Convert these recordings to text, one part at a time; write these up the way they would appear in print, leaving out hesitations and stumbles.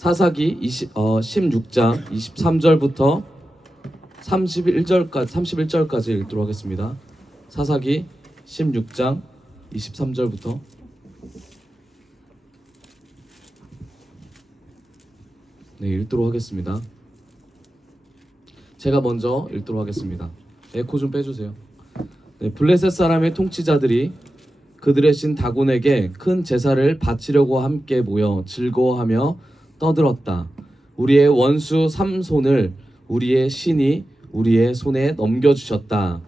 사사기 16장 23절부터 31절까지 읽도록 하겠습니다. 사사기 16장 23절부터 읽도록 하겠습니다. 제가 먼저 읽도록 하겠습니다. 에코 좀 빼주세요. 블레셋 사람의 통치자들이 그들의 신 다곤에게 큰 제사를 바치려고 함께 모여 즐거워하며 떠들었다. 우리의 원수 삼손을 우리의 신이 우리의 손에 넘겨주셨다.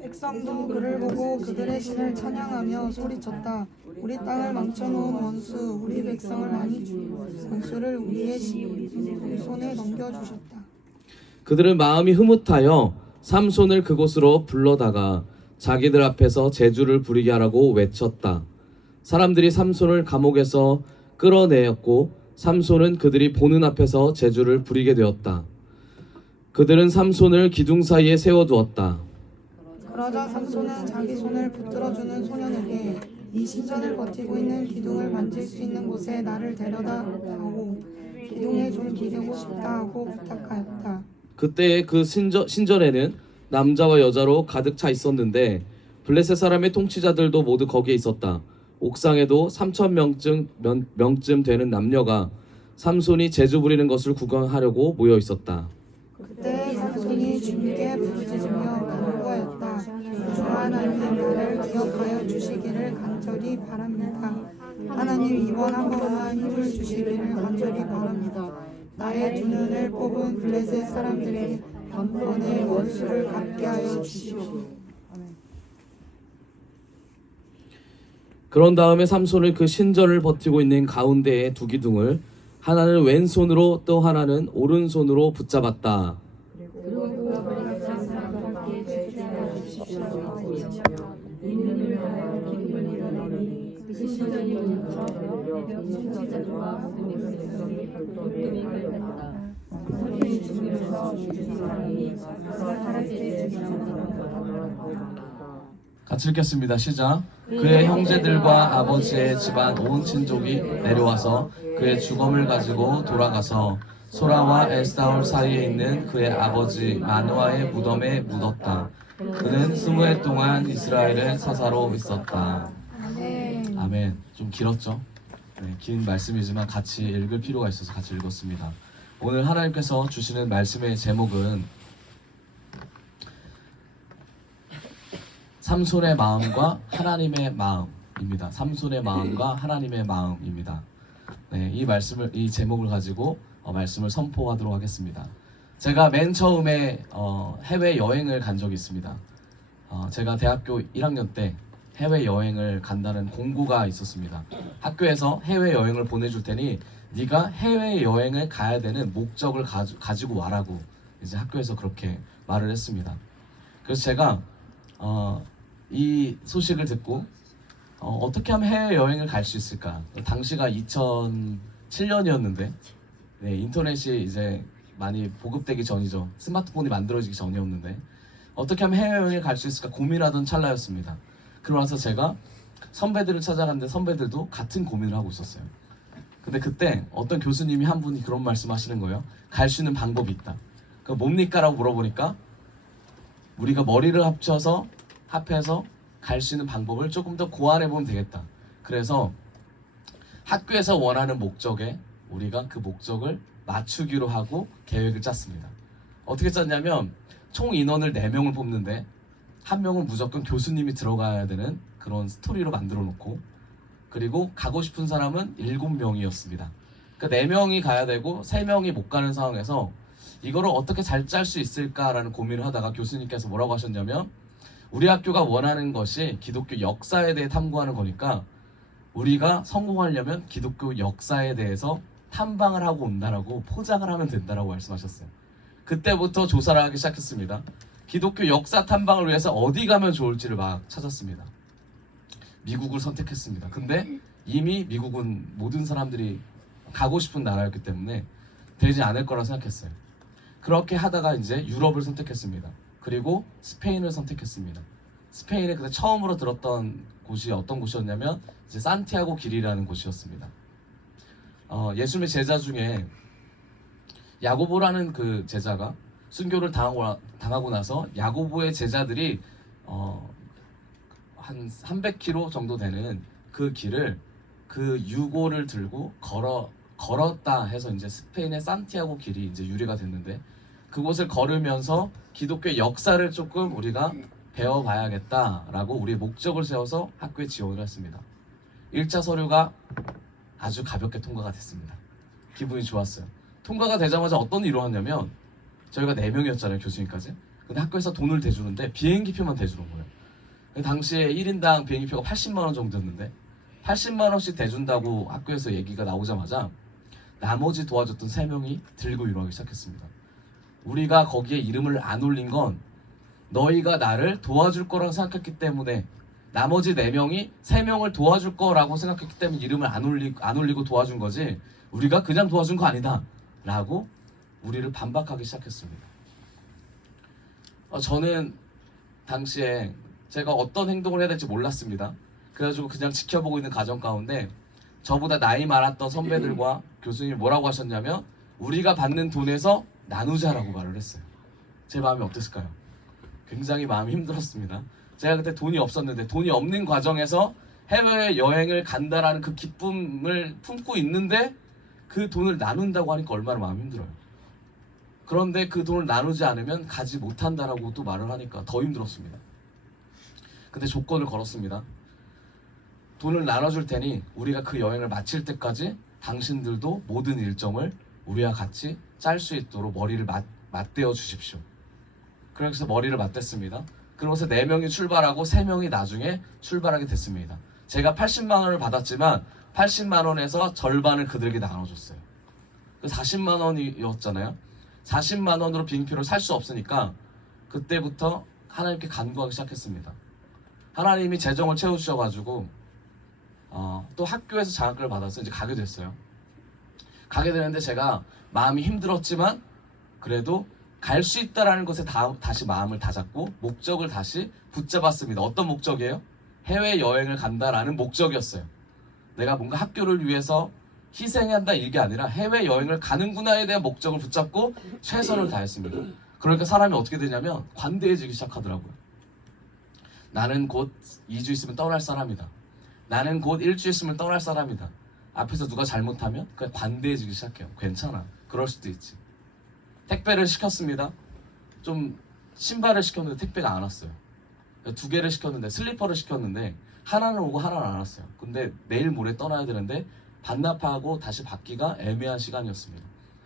백성도 그를 보고 그들의 신을 찬양하며 소리쳤다. 우리 땅을 망쳐놓은 원수, 우리 백성을 많이 죽인 원수를 우리의 손에 넘겨주셨다. 그들은 마음이 흐뭇하여 삼손을 그곳으로 불러다가 자기들 앞에서 제주를 부리게 하라고 외쳤다. 사람들이 삼손을 감옥에서 끌어내었고 삼손은 그들이 보는 앞에서 제주를 부리게 되었다. 그들은 삼손을 기둥 사이에 세워두었다. 그러자 삼손은 자기 손을 붙들어주는 소년에게 이 신전을 버티고 있는 기둥을 만질 수 있는 곳에 나를 데려다 가고 기둥에 좀 기대고 싶다 하고 부탁하였다. 그때의 그 신전에는 남자와 여자로 가득 차 있었는데 블레셋 사람의 통치자들도 모두 거기에 있었다. 옥상에도 3,000명쯤 되는 남녀가 삼손이 제주 부리는 것을 구경하려고 모여 있었다. 그때 삼손이 주님께 부르짖으며 간구하였다. 주 하나님 나를 기억하여 주시기를 간절히 바랍니다. 하나님 이번 한 번만 힘을 주시기를 간절히 바랍니다. 나의 두 눈을 뽑은 블레셋 사람들의 단번에 원수를 갚게 하여 주시오. 그런 다음에 삼손은 그 신전을 버티고 있는 가운데에 두 기둥을 하나는 왼손으로 또 하나는 오른손으로 붙잡았다. 같이 읽겠습니다. 시작. 그의 형제들과 아버지의 집안 온 친족이 내려와서 그의 주검을 가지고 돌아가서 소라와 에스타올 사이에 있는 그의 아버지 마누아의 무덤에 묻었다. 그는 20해 동안 이스라엘의 사사로 있었다. 아멘. 좀 길었죠? 네, 긴 말씀이지만 같이 읽을 필요가 있어서 같이 읽었습니다. 오늘 하나님께서 주시는 말씀의 제목은 삼손의 마음과 하나님의 마음입니다. 삼손의 마음과 하나님의 마음입니다. 네, 이 제목을 가지고 말씀을 선포하도록 하겠습니다. 제가 맨 처음에 해외 여행을 간 적이 있습니다. 제가 대학교 1학년 때 해외 여행을 간다는 공고가 있었습니다. 학교에서 해외 여행을 보내줄 테니 네가 해외 여행을 가야 되는 목적을 가지고 와라고 이제 학교에서 그렇게 말을 했습니다. 그래서 제가 이 소식을 듣고 어떻게 하면 해외 여행을 갈 수 있을까? 당시가 2007년이었는데 네, 인터넷이 이제 많이 보급되기 전이죠. 스마트폰이 만들어지기 전이었는데 어떻게 하면 해외여행을 갈 수 있을까 고민하던 찰나였습니다. 그러고 나서 제가 선배들을 찾아갔는데 선배들도 같은 고민을 하고 있었어요. 근데 그때 어떤 교수님이 한 분이 그런 말씀하시는 거예요. 갈 수 있는 방법이 있다. 그 뭡니까? 라고 물어보니까 우리가 머리를 합해서 갈 수 있는 방법을 조금 더 고안해보면 되겠다. 그래서 학교에서 원하는 목적에 우리가 그 목적을 맞추기로 하고 계획을 짰습니다. 어떻게 짰냐면 총 인원을 4명을 뽑는데 한 명은 무조건 교수님이 들어가야 되는 그런 스토리로 만들어 놓고 그리고 가고 싶은 사람은 7명이었습니다. 그러니까 4명이 가야 되고 3명이 못 가는 상황에서 이거를 어떻게 잘 짤 수 있을까라는 고민을 하다가 교수님께서 뭐라고 하셨냐면 우리 학교가 원하는 것이 기독교 역사에 대해 탐구하는 거니까 우리가 성공하려면 기독교 역사에 대해서 탐방을 하고 온다라고 포장을 하면 된다라고 말씀하셨어요. 그때부터 조사를 하기 시작했습니다. 기독교 역사 탐방을 위해서 어디 가면 좋을지를 막 찾았습니다. 미국을 선택했습니다. 근데 이미 미국은 모든 사람들이 가고 싶은 나라였기 때문에 되지 않을 거라 생각했어요. 그렇게 하다가 이제 유럽을 선택했습니다. 그리고 스페인을 선택했습니다. 스페인에 그때 처음으로 들었던 곳이 어떤 곳이었냐면 이제 산티아고 길이라는 곳이었습니다. 예수님의 제자 중에 야고보라는 그 제자가 순교를 당하고 나서 야고보의 제자들이 한 300km 정도 되는 그 길을 그 유고를 들고 걸었다 해서 이제 스페인의 산티아고 길이 이제 유래가 됐는데, 그곳을 걸으면서 기독교 역사를 조금 우리가 배워봐야겠다라고 우리 목적을 세워서 학교에 지원을 했습니다. 1차 서류가 아주 가볍게 통과가 됐습니다. 기분이 좋았어요. 통과가 되자마자 어떤 일이 일어났냐면, 저희가 4명이었잖아요, 교수님까지. 근데 학교에서 돈을 대주는데 비행기표만 대주는 거예요. 당시에 1인당 비행기표가 80만 원 정도였는데 80만 원씩 대준다고 학교에서 얘기가 나오자마자 나머지 도와줬던 3명이 들고 일어나기 시작했습니다. 우리가 거기에 이름을 안 올린 건 너희가 나를 도와줄 거라고 생각했기 때문에, 나머지 4명이 3명을 도와줄 거라고 생각했기 때문에 이름을 안 올리고 도와준 거지, 우리가 그냥 도와준 거 아니다 라고 우리를 반박하기 시작했습니다. 저는 당시에 제가 어떤 행동을 해야 될지 몰랐습니다. 그래가지고 그냥 지켜보고 있는 과정 가운데 저보다 나이 많았던 선배들과 교수님이 뭐라고 하셨냐면, 우리가 받는 돈에서 나누자라고 말을 했어요. 제 마음이 어땠을까요? 굉장히 마음이 힘들었습니다. 제가 그때 돈이 없었는데, 돈이 없는 과정에서 해외여행을 간다라는 그 기쁨을 품고 있는데 그 돈을 나눈다고 하니까 얼마나 마음이 힘들어요. 그런데 그 돈을 나누지 않으면 가지 못한다라고 또 말을 하니까 더 힘들었습니다. 근데 조건을 걸었습니다. 돈을 나눠줄 테니 우리가 그 여행을 마칠 때까지 당신들도 모든 일정을 우리와 같이 짤 수 있도록 머리를 맞대어 주십시오. 그래서 머리를 맞댔습니다. 그러면서 4명이 출발하고 3명이 나중에 출발하게 됐습니다. 제가 80만 원을 받았지만 80만 원에서 절반을 그들에게 나눠줬어요. 40만 원이었잖아요. 40만 원으로 비행표를 살 수 없으니까 그때부터 하나님께 간구하기 시작했습니다. 하나님이 재정을 채워주셔가지고 또 학교에서 장학금을 받아서 이제 가게 됐어요. 가게 되는데 제가 마음이 힘들었지만 그래도 갈 수 있다라는 것에 다시 마음을 다잡고 목적을 다시 붙잡았습니다. 어떤 목적이에요? 해외여행을 간다라는 목적이었어요. 내가 뭔가 학교를 위해서 희생한다 이게 아니라 해외여행을 가는구나에 대한 목적을 붙잡고 최선을 다했습니다. 그러니까 사람이 어떻게 되냐면 관대해지기 시작하더라고요. 나는 곧 2주 있으면 떠날 사람이다. 나는 곧 1주 있으면 떠날 사람이다. 앞에서 누가 잘못하면 그냥 관대해지기 시작해요. 괜찮아. 그럴 수도 있지. 택배를 시켰습니다. 좀 신발을 시켰는데 택배가 안 왔어요. 2개를 시켰는데, 슬리퍼를 시켰는데 하나는 오고 하나는 안 왔어요. 근데 내일 모레 떠나야 되는데 반납하고 다시 받기가 애매한 시간이었습니다.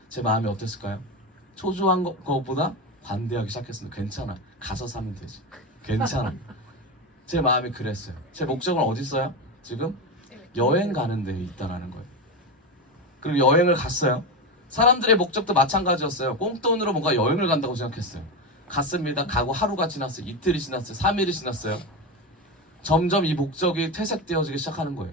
제 마음이 어땠을까요? 초조한 것보다 관대하기 시작했습니다. 괜찮아. 가서 사면 되지. 괜찮아. 제 마음이 그랬어요. 제 목적은 어디 있어요? 지금 여행 가는 데에 있다라는 거예요. 그리고 여행을 갔어요. 사람들의 목적도 마찬가지였어요. 꽁돈으로 뭔가 여행을 간다고 생각했어요. 갔습니다. 가고 하루가 지났어요. 이틀이 지났어요. 3일이 지났어요. 점점 이 목적이 퇴색되어지기 시작하는 거예요.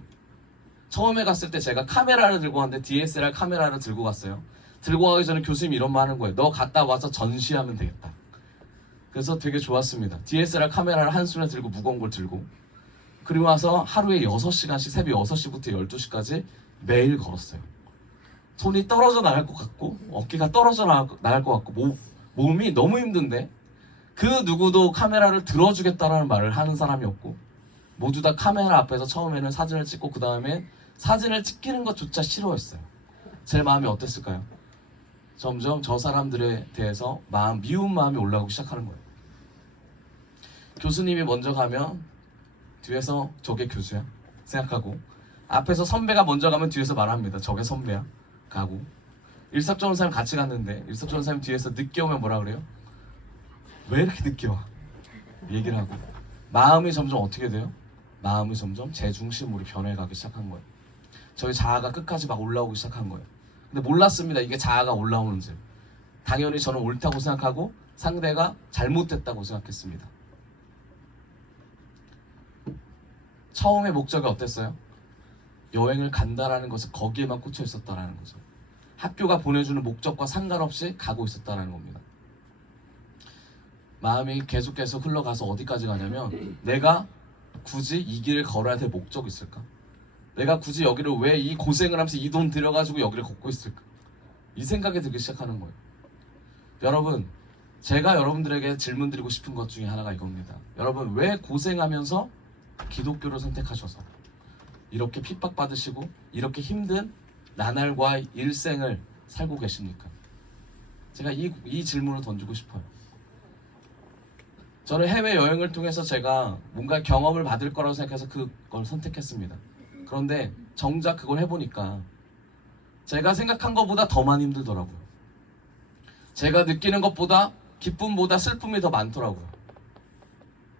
처음에 갔을 때 제가 카메라를 들고 왔는데 DSLR 카메라를 들고 갔어요. 들고 가기 전에 교수님이 이런 말 하는 거예요. 너 갔다 와서 전시하면 되겠다. 그래서 되게 좋았습니다. DSLR 카메라를 한 손에 들고 무거운 걸 들고, 그리고 와서 하루에 6시간씩 새벽 6시부터 12시까지 매일 걸었어요. 손이 떨어져 나갈 것 같고 어깨가 떨어져 나갈 것 같고 몸이 너무 힘든데 그 누구도 카메라를 들어주겠다라는 말을 하는 사람이었고, 모두 다 카메라 앞에서 처음에는 사진을 찍고 그 다음에 사진을 찍히는 것조차 싫어했어요. 제 마음이 어땠을까요? 점점 저 사람들에 대해서 미운 마음이 올라오기 시작하는 거예요. 교수님이 먼저 가면 뒤에서 저게 교수야 생각하고, 앞에서 선배가 먼저 가면 뒤에서 말합니다. 저게 선배야 가고, 일석전사님 같이 갔는데 일석전사님 뒤에서 늦게 오면 뭐라 그래요? 왜 이렇게 늦게 와? 얘기를 하고, 마음이 점점 어떻게 돼요? 마음이 점점 제 중심으로 변해가기 시작한 거예요. 저희 자아가 끝까지 막 올라오기 시작한 거예요. 근데 몰랐습니다. 이게 자아가 올라오는지. 당연히 저는 옳다고 생각하고 상대가 잘못됐다고 생각했습니다. 처음의 목적이 어땠어요? 여행을 간다라는 것은 거기에만 꽂혀 있었다라는 거죠. 학교가 보내주는 목적과 상관없이 가고 있었다라는 겁니다. 마음이 계속 흘러가서 어디까지 가냐면, 내가 굳이 이 길을 걸어야 될 목적이 있을까? 내가 굳이 여기를 왜 이 고생을 하면서 이 돈 들여가지고 여기를 걷고 있을까? 이 생각이 들기 시작하는 거예요. 여러분, 제가 여러분들에게 질문 드리고 싶은 것 중에 하나가 이겁니다. 여러분, 왜 고생하면서 기독교를 선택하셔서 이렇게 핍박받으시고 이렇게 힘든 나날과 일생을 살고 계십니까? 제가 이 질문을 던지고 싶어요. 저는 해외여행을 통해서 제가 뭔가 경험을 받을 거라고 생각해서 그걸 선택했습니다. 그런데 정작 그걸 해보니까 제가 생각한 것보다 더 많이 힘들더라고요. 제가 느끼는 것보다 기쁨보다 슬픔이 더 많더라고요.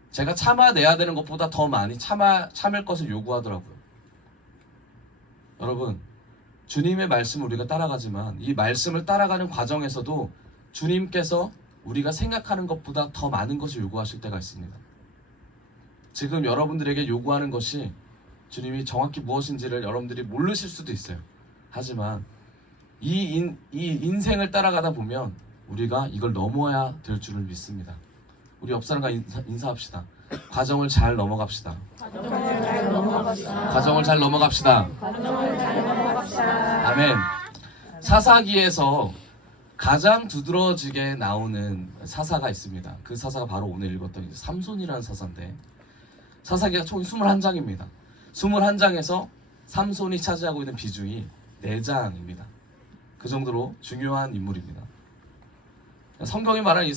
제가 참아내야 되는 것보다 더 많이 참을 것을 요구하더라고요. 여러분, 주님의 말씀을 우리가 따라가지만 이 말씀을 따라가는 과정에서도 주님께서 우리가 생각하는 것보다 더 많은 것을 요구하실 때가 있습니다. 지금 여러분들에게 요구하는 것이 주님이 정확히 무엇인지를 여러분들이 모르실 수도 있어요. 하지만 이 인생을 따라가다 보면 우리가 이걸 넘어야 될 줄을 믿습니다. 우리 옆 사람과 인사합시다. 과정을 잘 넘어갑시다. 과정을 잘 넘어갑시다. 아멘. 사사기에서 가장 두드러지게 나오는 사사가 있습니다. 그 사사가 바로 오늘 읽었던 삼손이라는 사사인데, 사사기가 총 21장입니다. 21장에서 삼손이 차지하고 있는 비중이 4장입니다. 그 정도로 중요한 인물입니다. 성경이 말하는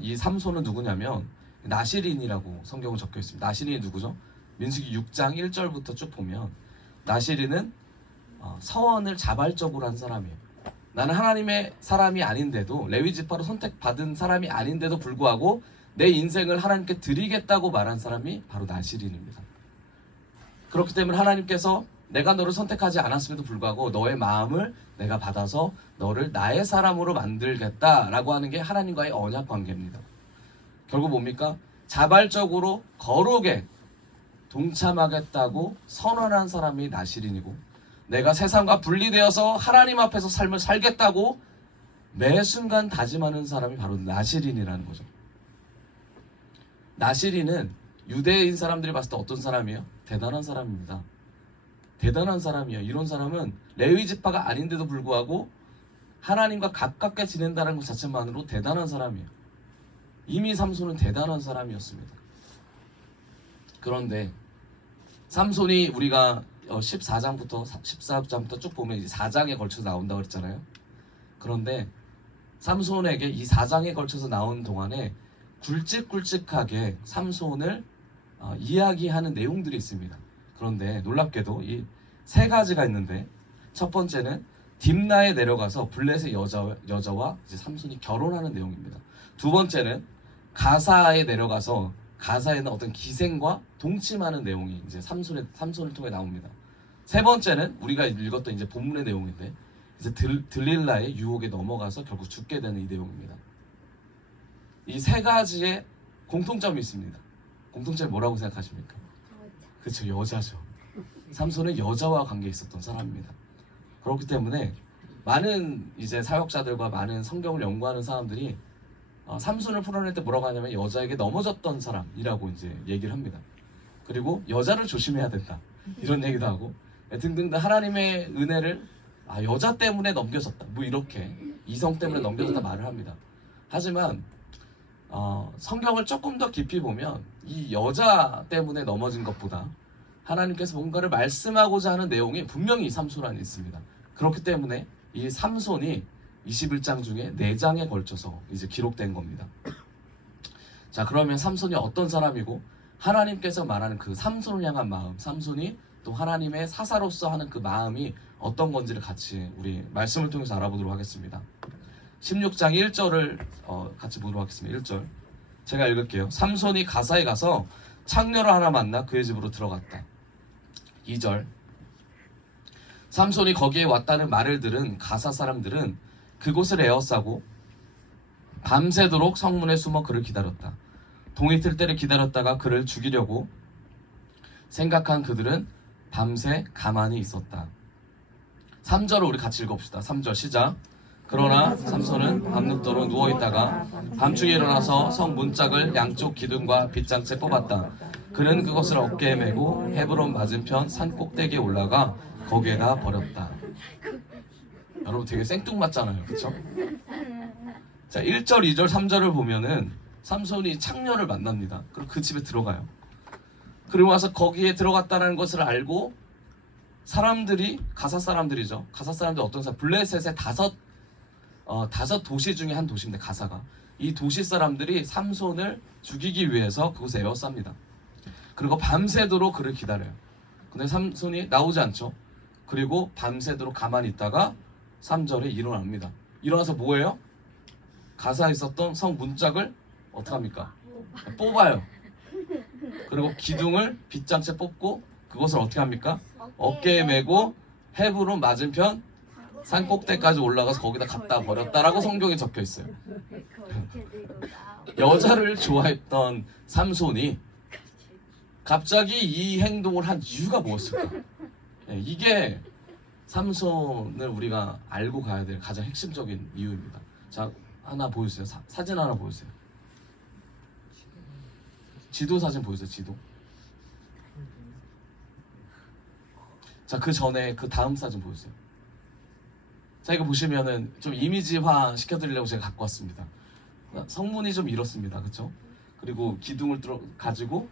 이 삼손은 누구냐면 나시린이라고 성경은 적혀 있습니다. 나시린이 누구죠? 민수기 6장 1절부터 쭉 보면 나시린은 서원을 자발적으로 한 사람이에요. 나는 하나님의 사람이 아닌데도, 레위 지파로 선택받은 사람이 아닌데도 불구하고 내 인생을 하나님께 드리겠다고 말한 사람이 바로 나시린입니다. 그렇기 때문에 하나님께서 내가 너를 선택하지 않았음에도 불구하고 너의 마음을 내가 받아서 너를 나의 사람으로 만들겠다라고 하는 게 하나님과의 언약 관계입니다. 결국 뭡니까? 자발적으로 거룩에 동참하겠다고 선언한 사람이 나시린이고, 내가 세상과 분리되어서 하나님 앞에서 삶을 살겠다고 매 순간 다짐하는 사람이 바로 나시린이라는 거죠. 나시린은 유대인 사람들이 봤을 때 어떤 사람이에요? 대단한 사람입니다. 대단한 사람이에요. 이런 사람은 레위 지파가 아닌데도 불구하고 하나님과 가깝게 지낸다는 것 자체만으로 대단한 사람이에요. 이미 삼손은 대단한 사람이었습니다. 그런데 삼손이 우리가 14장부터 14장부터 쭉 보면 이제 4장에 걸쳐서 나온다고 그랬잖아요. 그런데 삼손에게 이 4장에 걸쳐서 나온 동안에 굵직굵직하게 삼손을 이야기하는 내용들이 있습니다. 그런데 놀랍게도 이 3가지가 있는데, 첫 번째는 딥나에 내려가서 블레셋 여자와 이제 삼손이 결혼하는 내용입니다. 두 번째는 가사에 내려가서 가사에는 어떤 기생과 동침하는 내용이 이제 삼손을 통해 나옵니다. 세 번째는 우리가 읽었던 이제 본문의 내용인데, 이제 들릴라의 유혹에 넘어가서 결국 죽게 되는 이 내용입니다. 이 3가지의 공통점이 있습니다. 공통점이 뭐라고 생각하십니까? 그렇죠, 여자죠. 삼손은 여자와 관계 있었던 사람입니다. 그렇기 때문에 많은 이제 사역자들과 많은 성경을 연구하는 사람들이 삼손을 풀어낼 때 뭐라고 하냐면 여자에게 넘어졌던 사람이라고 이제 얘기를 합니다. 그리고 여자를 조심해야 된다, 이런 얘기도 하고 등등등 하나님의 은혜를 여자 때문에 넘겨졌다, 뭐 이렇게 이성 때문에 넘겨졌다 말을 합니다. 하지만 성경을 조금 더 깊이 보면 이 여자 때문에 넘어진 것보다 하나님께서 뭔가를 말씀하고자 하는 내용이 분명히 삼손 안에 있습니다. 그렇기 때문에 이 삼손이 21장 중에 4장에 걸쳐서 이제 기록된 겁니다. 자, 그러면 삼손이 어떤 사람이고 하나님께서 말하는 그 삼손을 향한 마음, 삼손이 또 하나님의 사사로서 하는 그 마음이 어떤 건지를 같이 우리 말씀을 통해서 알아보도록 하겠습니다. 16장 1절을 같이 보도록 하겠습니다. 1절 제가 읽을게요. 삼손이 가사에 가서 창녀를 하나 만나 그의 집으로 들어갔다. 2절 삼손이 거기에 왔다는 말을 들은 가사 사람들은 그곳을 에워싸고 밤새도록 성문에 숨어 그를 기다렸다. 동이 틀 때를 기다렸다가 그를 죽이려고 생각한 그들은 밤새 가만히 있었다. 3절을 우리 같이 읽어봅시다. 3절 시작. 그러나 삼손은 밤늦도록 누워있다가 밤중에 일어나서 성 문짝을 양쪽 기둥과 빗장째 뽑았다. 그는 그것을 어깨에 메고 헤브론 맞은편 산 꼭대기에 올라가 거기에다 버렸다. 여러분 되게 생뚱맞잖아요, 그렇죠? 자, 1절, 2절, 3절을 보면은 삼손이 창녀를 만납니다. 그리고 그 집에 들어가요. 그리고 와서 거기에 들어갔다는 것을 알고 사람들이, 가사 사람들이죠. 가사 사람들 어떤 사람, 블레셋의 다섯 도시 중에 한 도시인데, 가사가 이 도시 사람들이 삼손을 죽이기 위해서 그곳에 에워쌉니다. 그리고 밤새도록 그를 기다려요. 근데 삼손이 나오지 않죠. 그리고 밤새도록 가만히 있다가 3절에 일어납니다. 일어나서 뭐예요? 가사에 있었던 성 문짝을 어떡합니까? 뽑아요. 그리고 기둥을 빗장째 뽑고 그것을 어떻게 합니까? 어깨에 메고 헤브론 맞은편 산 꼭대기까지 올라가서 거기다 갖다 버렸다라고 성경에 적혀 있어요. 여자를 좋아했던 삼손이 갑자기 이 행동을 한 이유가 무엇일까? 이게 삼손을 우리가 알고 가야 될 가장 핵심적인 이유입니다. 자, 하나 보여주세요. 사진 하나 보여주세요. 지도 사진 보여주세요. 지도. 자, 그 전에 그 다음 사진 보여주세요. 자, 이거 보시면은 좀 이미지화 시켜드리려고 제가 갖고 왔습니다. 성문이 좀 이렇습니다, 그렇죠? 그리고 기둥을 가지고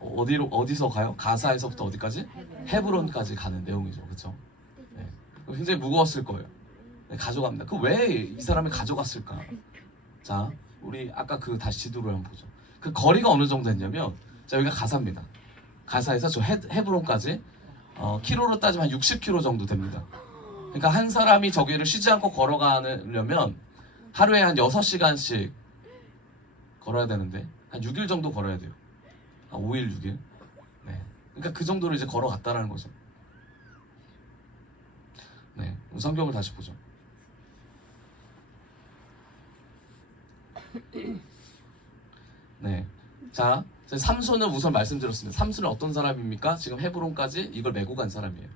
어디서 가요? 가사에서부터 어디까지? 헤브론까지 가는 내용이죠, 그렇죠? 네. 굉장히 무거웠을 거예요. 네, 가져갑니다. 그 왜 이 사람이 가져갔을까? 자, 우리 아까 그 다시 지도를 한번 보죠. 그 거리가 어느 정도 됐냐면, 자, 여기가 가사입니다. 가사에서 저 헤브론까지 키로로 따지면 한 60km 정도 됩니다. 그러니까 한 사람이 저기를 쉬지 않고 걸어가려면 하루에 한 6시간씩 걸어야 되는데 한 6일 정도 걸어야 돼요. 한 5일, 6일. 네. 그러니까 그 정도로 이제 걸어갔다라는 거죠. 네. 성경을 다시 보죠. 네. 자, 삼손은 우선 말씀드렸습니다. 삼손은 어떤 사람입니까? 지금 헤브론까지 이걸 메고 간 사람이에요.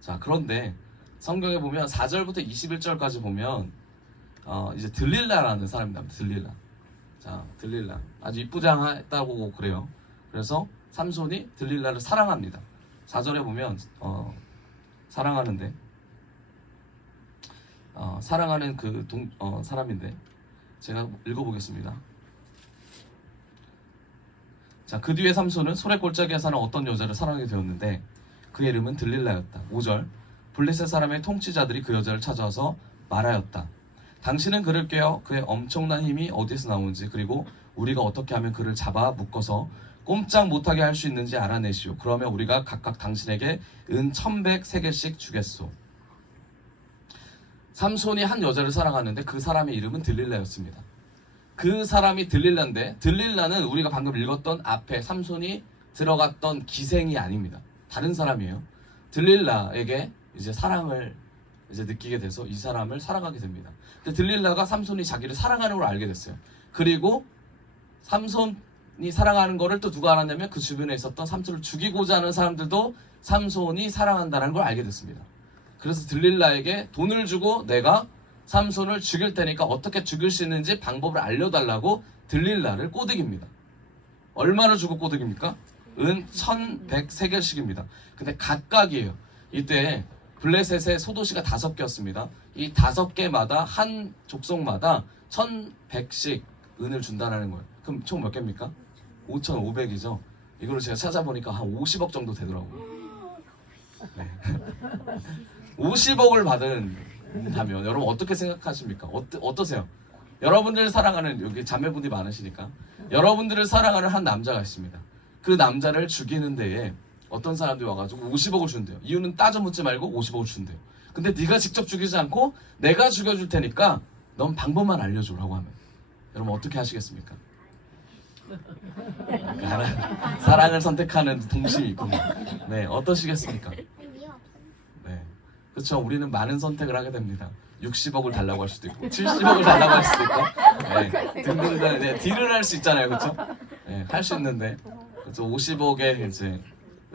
자, 그런데 성경에 보면 4절부터 21절까지 보면 이제 들릴라라는 사람이 나옵니다. 들릴라. 자, 들릴라. 아주 이쁘장했다고 그래요. 그래서 삼손이 들릴라를 사랑합니다. 4절에 보면 사랑하는데 사랑하는 그 사람인데 제가 읽어보겠습니다. 자, 그 뒤에 삼손은 소래 골짜기에 사는 어떤 여자를 사랑하게 되었는데 그의 이름은 들릴라였다. 5절 블레셋 사람의 통치자들이 그 여자를 찾아와서 말하였다. 당신은 그를 깨어 그의 엄청난 힘이 어디에서 나오는지 그리고 우리가 어떻게 하면 그를 잡아 묶어서 꼼짝 못하게 할 수 있는지 알아내시오. 그러면 우리가 각각 당신에게 은 1100세겔씩 주겠소. 삼손이 한 여자를 사랑하는데 그 사람의 이름은 들릴라였습니다. 그 사람이 들릴라인데 들릴라는 우리가 방금 읽었던 앞에 삼손이 들어갔던 기생이 아닙니다. 다른 사람이에요. 들릴라에게 이제 사랑을 이제 느끼게 돼서 이 사람을 사랑하게 됩니다. 근데 들릴라가 삼손이 자기를 사랑하는 걸 알게 됐어요. 그리고 삼손이 사랑하는 거를 또 누가 알았냐면 그 주변에 있었던 삼손을 죽이고자 하는 사람들도 삼손이 사랑한다는 걸 알게 됐습니다. 그래서 들릴라에게 돈을 주고 내가 삼손을 죽일 테니까 어떻게 죽일 수 있는지 방법을 알려달라고 들릴라를 꼬드깁니다. 얼마를 주고 꼬드깁니까? 은 1100세겔씩입니다. 근데 각각이에요. 이때 블레셋의 소도시가 5개였습니다. 이 5개마다 한 족속마다 1100씩 은을 준다는 거예요. 그럼 총 몇 개입니까? 5500이죠. 이거를 제가 찾아보니까 한 50억 정도 되더라고요. 네. 50억을 받은다면 여러분 어떻게 생각하십니까? 어떠세요? 여러분들을 사랑하는, 여기 자매분이 많으시니까 여러분들을 사랑하는 한 남자가 있습니다. 그 남자를 죽이는 데에 어떤 사람들이 와가지고 50억을 준대요. 이유는 따져 묻지 말고 50억을 준대요. 근데 네가 직접 죽이지 않고 내가 죽여줄 테니까 넌 방법만 알려줘라고 하면 여러분 어떻게 하시겠습니까? 사랑을 선택하는 동심이 있군요. 네, 어떠시겠습니까? 네, 그렇죠. 우리는 많은 선택을 하게 됩니다. 60억을 달라고 할 수도 있고 70억을 달라고 할 수도 있고 네, 등등등 네, 딜을 할 수 있잖아요, 그렇죠? 네, 할 수 있는데 그렇죠. 50억에 이제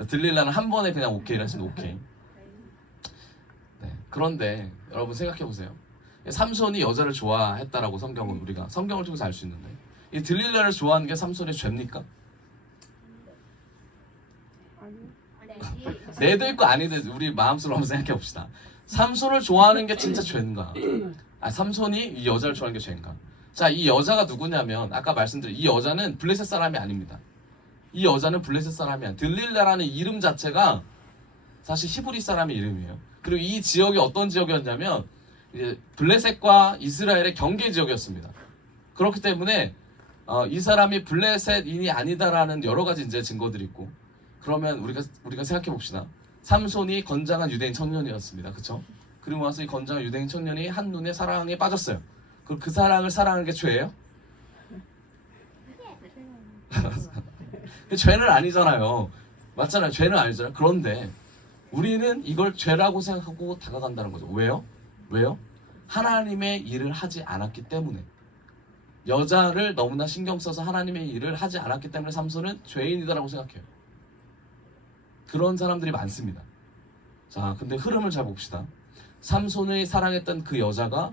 들릴라는 한 번에 그냥 오케이를 하시면 오케이. 네, 그런데 여러분 생각해 보세요. 삼손이 여자를 좋아했다라고 성경을 우리가 성경을 통해서 알 수 있는데 이 들릴라를 좋아하는 게 삼손의 죄입니까? 내도 있고 아니도 있고 우리 마음속으로 한번 생각해 봅시다. 삼손을 좋아하는 게 진짜 죄인가? 삼손이 이 여자를 좋아하는 게 죄인가? 자, 이 여자가 누구냐면 아까 말씀드린 이 여자는 블레셋 사람이 아닙니다. 이 여자는 블레셋 사람이 아니야. 들릴라라는 이름 자체가 사실 히브리 사람의 이름이에요. 그리고 이 지역이 어떤 지역이었냐면 이제 블레셋과 이스라엘의 경계 지역이었습니다. 그렇기 때문에 이 사람이 블레셋인이 아니다라는 여러 가지 이제 증거들이 있고, 그러면 우리가 생각해 봅시다. 삼손이 건장한 유대인 청년이었습니다. 그렇죠? 그리고 와서 이 건장한 유대인 청년이 한눈에 사랑에 빠졌어요. 그럼 그 사랑을 사랑하는 게 죄예요? 죄는 아니잖아요. 맞잖아요. 죄는 아니잖아요. 그런데 우리는 이걸 죄라고 생각하고 다가간다는 거죠. 왜요? 하나님의 일을 하지 않았기 때문에. 여자를 너무나 신경 써서 하나님의 일을 하지 않았기 때문에 삼손은 죄인이다라고 생각해요. 그런 사람들이 많습니다. 자, 근데 흐름을 잘 봅시다. 삼손을 사랑했던 그 여자가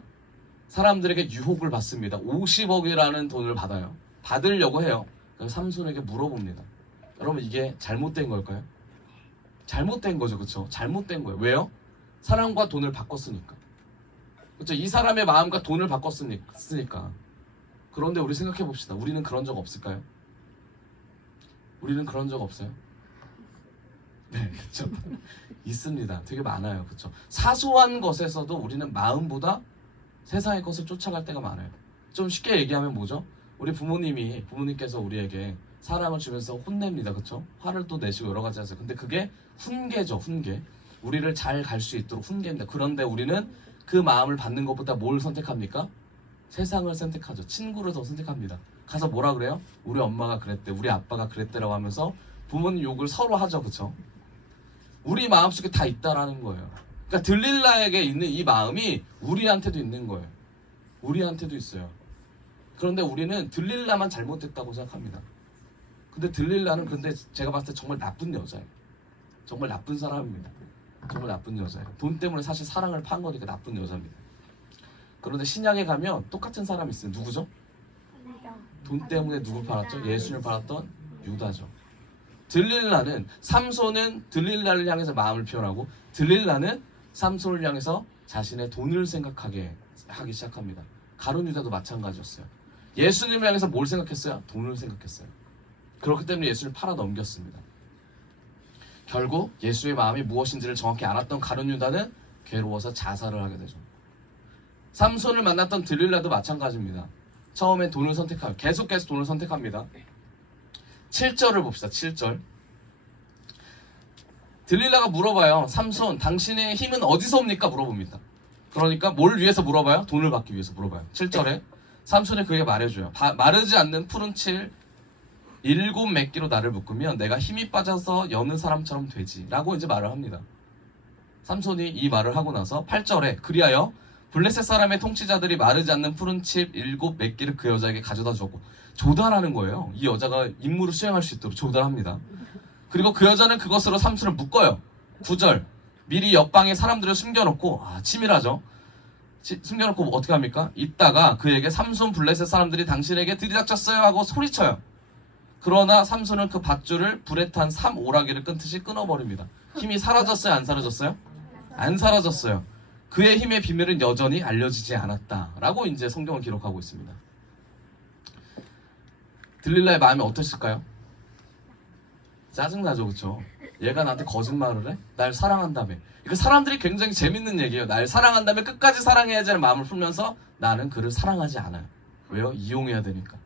사람들에게 유혹을 받습니다. 50억이라는 돈을 받으려고 해요. 그래서 삼손에게 물어봅니다. 여러분, 이게 잘못된 걸까요? 잘못된 거죠. 그렇죠? 잘못된 거예요. 왜요? 사랑과 돈을 바꿨으니까. 그렇죠? 이 사람의 마음과 돈을 바꿨으니까. 그런데 우리 생각해 봅시다. 우리는 그런 적 없을까요? 우리는 그런 적 없어요? 네, 그렇죠. 있습니다. 되게 많아요. 그렇죠? 사소한 것에서도 우리는 마음보다 세상의 것을 쫓아갈 때가 많아요. 좀 쉽게 얘기하면 뭐죠? 우리 부모님께서 우리에게 사랑을 주면서 혼냅니다. 그렇죠? 화를 또 내시고 여러 가지 하세요. 근데 그게 훈계죠. 훈계. 우리를 잘 갈 수 있도록 훈계입니다. 그런데 우리는 그 마음을 받는 것보다 뭘 선택합니까? 세상을 선택하죠. 친구를 더 선택합니다. 가서 뭐라 그래요? 우리 엄마가 그랬대, 우리 아빠가 그랬대라고 하면서 부모님 욕을 서로 하죠. 그렇죠? 우리 마음속에 다 있다라는 거예요. 그러니까 들릴라에게 있는 이 마음이 우리한테도 있는 거예요. 우리한테도 있어요. 그런데 우리는 들릴라만 잘못됐다고 생각합니다. 근데 들릴라는 근데 제가 봤을 때 정말 나쁜 여자예요. 정말 나쁜 사람입니다. 정말 나쁜 여자예요. 돈 때문에 사실 사랑을 판 거니까 나쁜 여자입니다. 그런데 신약에 가면 똑같은 사람이 있어요. 누구죠? 돈 때문에 누굴 팔았죠? 예수님을 팔았던 유다죠. 들릴라는 삼손은 들릴라를 향해서 마음을 표현하고 들릴라는 삼손을 향해서 자신의 돈을 생각하기 시작합니다. 가룟 유다도 마찬가지였어요. 예수님을 향해서 뭘 생각했어요? 돈을 생각했어요. 그렇기 때문에 예수를 팔아 넘겼습니다. 결국 예수의 마음이 무엇인지를 정확히 알았던 가룟 유다는 괴로워서 자살을 하게 되죠. 삼손을 만났던 들릴라도 마찬가지입니다. 처음엔 돈을 선택하고 계속해서 돈을 선택합니다. 7절을 봅시다. 7절. 들릴라가 물어봐요. 삼손, 당신의 힘은 어디서 옵니까? 물어봅니다. 그러니까 뭘 위해서 물어봐요? 돈을 받기 위해서 물어봐요. 7절에 삼손이 그에게 말해줘요. 마르지 않는 푸른 칠 7맵기로 나를 묶으면 내가 힘이 빠져서 여는 사람처럼 되지 라고 이제 말을 합니다. 삼손이 이 말을 하고 나서 8절에 그리하여 블레셋 사람의 통치자들이 마르지 않는 푸른 칩 7맵기를 그 여자에게 가져다 줬고, 조달하는 거예요. 이 여자가 임무를 수행할 수 있도록 조달합니다. 그리고 그 여자는 그것으로 삼손을 묶어요. 9절 미리 옆방에 사람들을 숨겨놓고, 치밀하죠. 숨겨놓고 어떻게 합니까? 이따가 그에게 삼손 블레셋 사람들이 당신에게 들이닥쳤어요 하고 소리쳐요. 그러나 삼손은 그 밧줄을 불에 탄 삼오라기를 끊듯이 끊어버립니다. 힘이 사라졌어요? 안 사라졌어요? 안 사라졌어요. 그의 힘의 비밀은 여전히 알려지지 않았다라고 이제 성경을 기록하고 있습니다. 들릴라의 마음이 어땠을까요? 짜증나죠, 그렇죠? 얘가 나한테 거짓말을 해? 날 사랑한다며. 이거 사람들이 굉장히 재밌는 얘기예요. 날 사랑한다며 끝까지 사랑해야지 하는 마음을 풀면서 나는 그를 사랑하지 않아요. 왜요? 이용해야 되니까.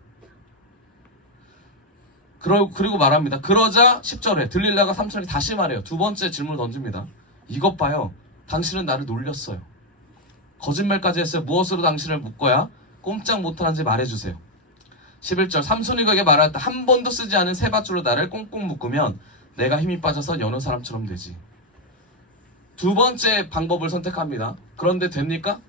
그리고 말합니다. 그러자 10절에 들릴라가 삼손에게 다시 말해요. 두 번째 질문을 던집니다. 이것 봐요. 당신은 나를 놀렸어요. 거짓말까지 했어요. 무엇으로 당신을 묶어야 꼼짝 못하는지 말해주세요. 11절 삼손이 그에게 말하였다. 한 번도 쓰지 않은 새 밧줄로 나를 꽁꽁 묶으면 내가 힘이 빠져서 여는 사람처럼 되지. 두 번째 방법을 선택합니다. 그런데 됩니까?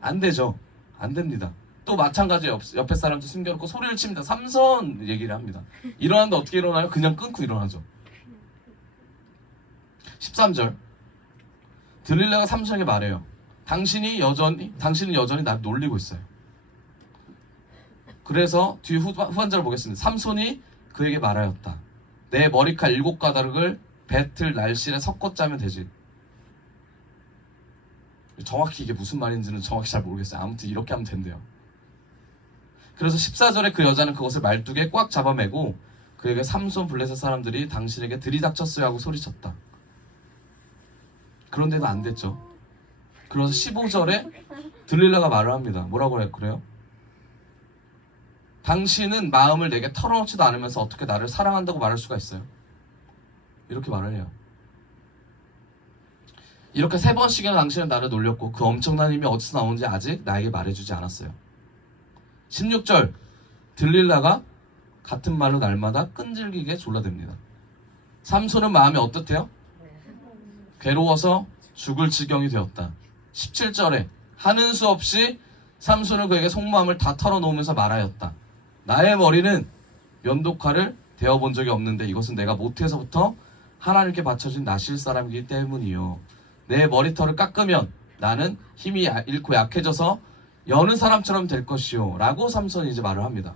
안 되죠. 안 됩니다. 또 마찬가지예요. 옆에 사람도 숨겨놓고 소리를 칩니다. 삼손 얘기를 합니다. 일어났는데 어떻게 일어나요? 그냥 끊고 일어나죠. 13절 들릴라가 삼손에게 말해요. 당신은 여전히 나를 놀리고 있어요. 그래서 뒤 후반절을 보겠습니다. 삼손이 그에게 말하였다. 내 머리칼 7가닥을 배틀 날씬에 섞어 짜면 되지. 정확히 이게 무슨 말인지는 정확히 잘 모르겠어요. 아무튼 이렇게 하면 된대요. 그래서 14절에 그 여자는 그것을 말뚝에 꽉 잡아매고 그에게 삼손 블레셋 사람들이 당신에게 들이닥쳤어요 하고 소리쳤다. 그런데도 안 됐죠. 그래서 15절에 들릴라가 말을 합니다. 뭐라고 그래요? 당신은 마음을 내게 털어놓지도 않으면서 어떻게 나를 사랑한다고 말할 수가 있어요? 이렇게 말을 해요. 이렇게 3번씩이나 당신은 나를 놀렸고 그 엄청난 힘이 어디서 나오는지 아직 나에게 말해주지 않았어요. 16절 들릴라가 같은 말로 날마다 끈질기게 졸라댑니다. 삼손은 마음이 어떻대요? 괴로워서 죽을 지경이 되었다. 17절에 하는 수 없이 삼손은 그에게 속마음을 다 털어놓으면서 말하였다. 나의 머리는 면도칼을 대어본 적이 없는데 이것은 내가 모태에서부터 하나님께 바쳐진 나실 사람이기 때문이요. 내 머리털을 깎으면 나는 힘이 잃고 약해져서 여는 사람처럼 될 것이요 라고 삼손이 이제 말을 합니다.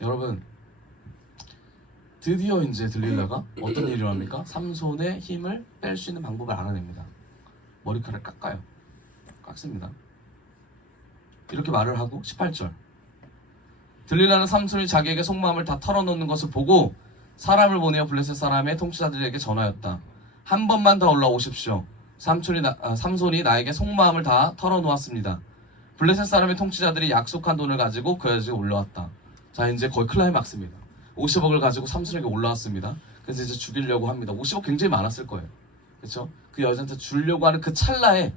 여러분, 드디어 이제 들릴라가 어떤 일을 합니까? 삼손의 힘을 뺄 수 있는 방법을 알아냅니다. 머리카락을 깎아요. 깎습니다. 이렇게 말을 하고 18절 들릴라는 삼손이 자기에게 속마음을 다 털어놓는 것을 보고 사람을 보내어 블레셋 사람의 통치자들에게 전하였다. 한 번만 더 올라오십시오. 삼손이 나에게 속마음을 다 털어놓았습니다. 블레셋 사람의 통치자들이 약속한 돈을 가지고 그 여자에게 올라왔다. 자, 이제 거의 클라이막스입니다. 50억을 가지고 삼손에게 올라왔습니다. 그래서 이제 죽이려고 합니다. 50억 굉장히 많았을 거예요. 그렇죠? 그 여자한테 주려고 하는 그 찰나에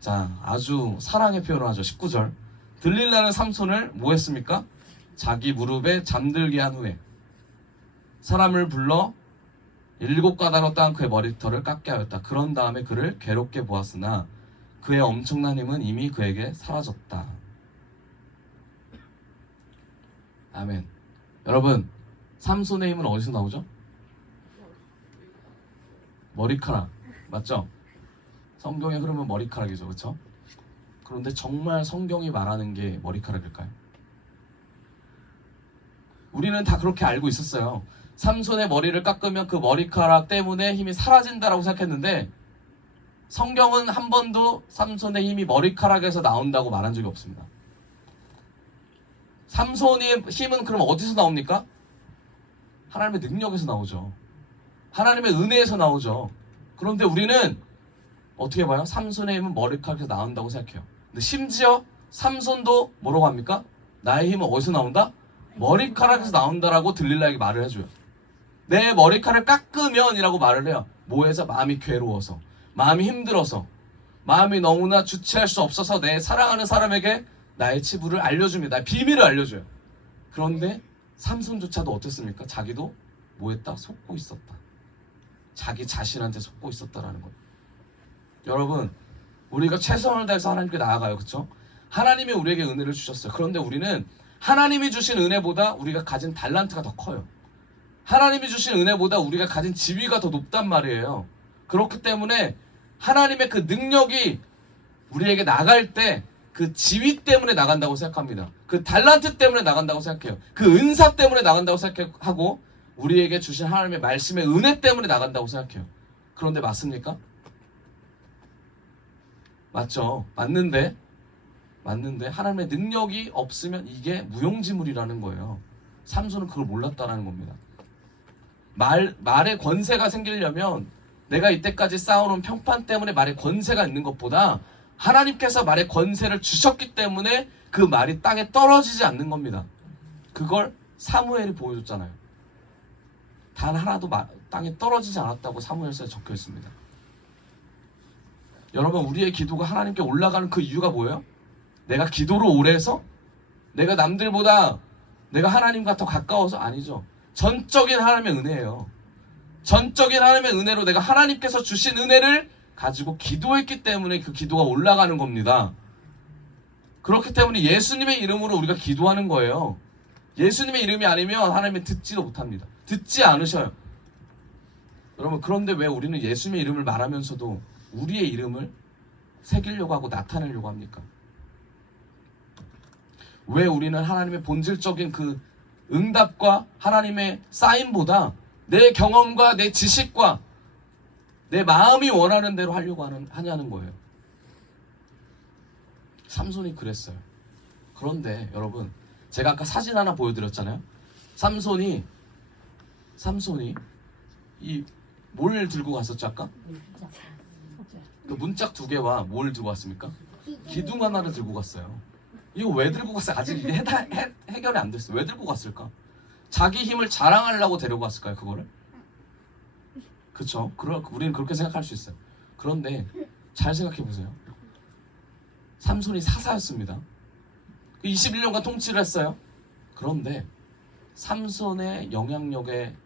자, 아주 사랑의 표현을 하죠. 19절 들릴라는 삼손을 뭐 했습니까? 자기 무릎에 잠들게 한 후에 사람을 불러 7가닥으로 딴 그의 머리털을 깎게 하였다. 그런 다음에 그를 괴롭게 보았으나 그의 엄청난 힘은 이미 그에게 사라졌다. 아멘. 여러분, 삼손의 힘은 어디서 나오죠? 머리카락, 맞죠? 성경의 흐름은 머리카락이죠, 그렇죠? 그런데 정말 성경이 말하는 게 머리카락일까요? 우리는 다 그렇게 알고 있었어요. 삼손의 머리를 깎으면 그 머리카락 때문에 힘이 사라진다라고 생각했는데 성경은 한 번도 삼손의 힘이 머리카락에서 나온다고 말한 적이 없습니다. 삼손의 힘은 그럼 어디서 나옵니까? 하나님의 능력에서 나오죠. 하나님의 은혜에서 나오죠. 그런데 우리는 어떻게 봐요? 삼손의 힘은 머리카락에서 나온다고 생각해요. 근데 심지어 삼손도 뭐라고 합니까? 나의 힘은 어디서 나온다? 머리카락에서 나온다라고 들릴라에게 말을 해줘요. 내 머리카락을 깎으면 이라고 말을 해요. 뭐해서? 마음이 괴로워서, 마음이 힘들어서, 마음이 너무나 주체할 수 없어서 내 사랑하는 사람에게 나의 치부를 알려줍니다. 나의 비밀을 알려줘요. 그런데 삼손조차도 어땠습니까? 자기도 뭐했다? 속고 있었다. 자기 자신한테 속고 있었다라는 거예요. 여러분, 우리가 최선을 다해서 하나님께 나아가요. 그렇죠? 하나님이 우리에게 은혜를 주셨어요. 그런데 우리는 하나님이 주신 은혜보다 우리가 가진 달란트가 더 커요. 하나님이 주신 은혜보다 우리가 가진 지위가 더 높단 말이에요. 그렇기 때문에 하나님의 그 능력이 우리에게 나갈 때 그 지위 때문에 나간다고 생각합니다. 그 달란트 때문에 나간다고 생각해요. 그 은사 때문에 나간다고 생각하고 우리에게 주신 하나님의 말씀의 은혜 때문에 나간다고 생각해요. 그런데 맞습니까? 맞죠? 맞는데 하나님의 능력이 없으면 이게 무용지물이라는 거예요. 삼손은 그걸 몰랐다라는 겁니다. 말의 권세가 생기려면 내가 이때까지 쌓아놓은 평판 때문에 말의 권세가 있는 것보다 하나님께서 말의 권세를 주셨기 때문에 그 말이 땅에 떨어지지 않는 겁니다. 그걸 사무엘이 보여줬잖아요. 단 하나도 땅에 떨어지지 않았다고 사무엘서에 적혀 있습니다. 여러분, 우리의 기도가 하나님께 올라가는 그 이유가 뭐예요? 내가 기도를 오래 해서? 내가 남들보다 내가 하나님과 더 가까워서? 아니죠. 전적인 하나님의 은혜예요. 전적인 하나님의 은혜로 내가 하나님께서 주신 은혜를 가지고 기도했기 때문에 그 기도가 올라가는 겁니다. 그렇기 때문에 예수님의 이름으로 우리가 기도하는 거예요. 예수님의 이름이 아니면 하나님이 듣지도 못합니다. 듣지 않으셔요. 여러분, 그런데 왜 우리는 예수님의 이름을 말하면서도 우리의 이름을 새기려고 하고 나타내려고 합니까? 왜 우리는 하나님의 본질적인 그 응답과 하나님의 사인보다 내 경험과 내 지식과 내 마음이 원하는 대로 하려고 하냐는 거예요. 삼손이 그랬어요. 그런데 여러분, 제가 아까 사진 하나 보여드렸잖아요. 삼손이 이 뭘 들고 갔었죠 아까? 그 문짝 2개와 뭘 들고 갔습니까? 기둥 하나를 들고 갔어요. 이거 왜 들고 갔어요? 아직 이게 해결이 안 됐어요. 왜 들고 갔을까? 자기 힘을 자랑하려고 데리고 갔을까요? 그거를? 그쵸? 우리는 그렇게 생각할 수 있어요. 그런데 잘 생각해 보세요. 삼손이 사사였습니다. 21년간 통치를 했어요. 그런데 삼손의 영향력에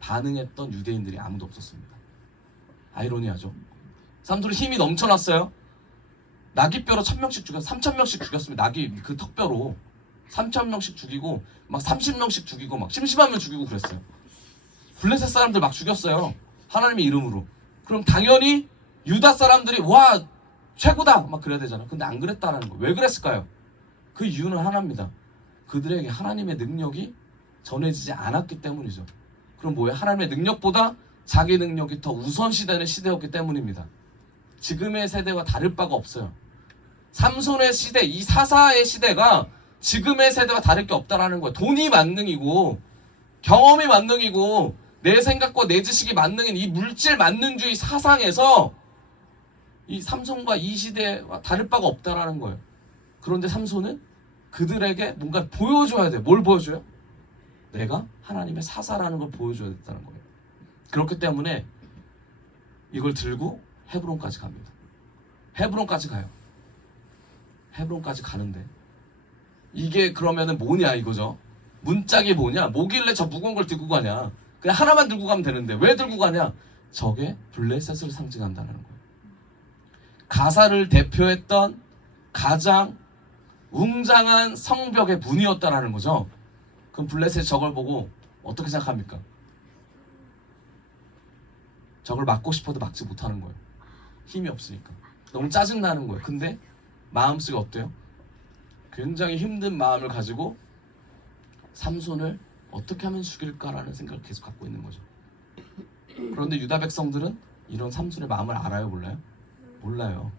반응했던 유대인들이 아무도 없었습니다. 아이러니하죠? 삼손이 힘이 넘쳐났어요. 나귀뼈로 1000명씩 죽였어요. 3000명씩 죽였습니다. 나귀 그 턱뼈로 3000명씩 죽이고 막 30명씩 죽이고 막 심심하면 죽이고 그랬어요. 블레셋 사람들 막 죽였어요. 하나님의 이름으로. 그럼 당연히 유다 사람들이 와 최고다 막 그래야 되잖아. 근데 안 그랬다는 거예요. 왜 그랬을까요? 그 이유는 하나입니다. 그들에게 하나님의 능력이 전해지지 않았기 때문이죠. 그럼 뭐예요? 하나님의 능력보다 자기 능력이 더 우선시되는 시대였기 때문입니다. 지금의 세대와 다를 바가 없어요. 삼손의 시대, 이 사사의 시대가 지금의 세대와 다를 게 없다라는 거예요. 돈이 만능이고 경험이 만능이고 내 생각과 내 지식이 만능인 이 물질 만능주의 사상에서 이 삼손과 이 시대와 다를 바가 없다라는 거예요. 그런데 삼손은 그들에게 뭔가 보여줘야 돼요. 뭘 보여줘요? 내가 하나님의 사사라는 걸 보여줘야 됐다는 거예요. 그렇기 때문에 이걸 들고 헤브론까지 갑니다. 헤브론까지 가요. 헤브론까지 가는데 이게 그러면은 뭐냐 이거죠. 문짝이 뭐냐? 뭐길래 저 무거운 걸 들고 가냐? 그냥 하나만 들고 가면 되는데 왜 들고 가냐? 저게 블레셋을 상징한다는 거예요. 가사를 대표했던 가장 웅장한 성벽의 문이었다라는 거죠. 그럼 블레셋이 저걸 보고 어떻게 생각합니까? 저걸 막고 싶어도 막지 못하는 거예요. 힘이 없으니까. 너무 짜증나는 거예요. 근데 마음속에 어때요? 굉장히 힘든 마음을 가지고 삼손을 어떻게 하면 죽일까라는 생각을 계속 갖고 있는 거죠. 그런데 유다 백성들은 이런 삼손의 마음을 알아요? 몰라요? 몰라요.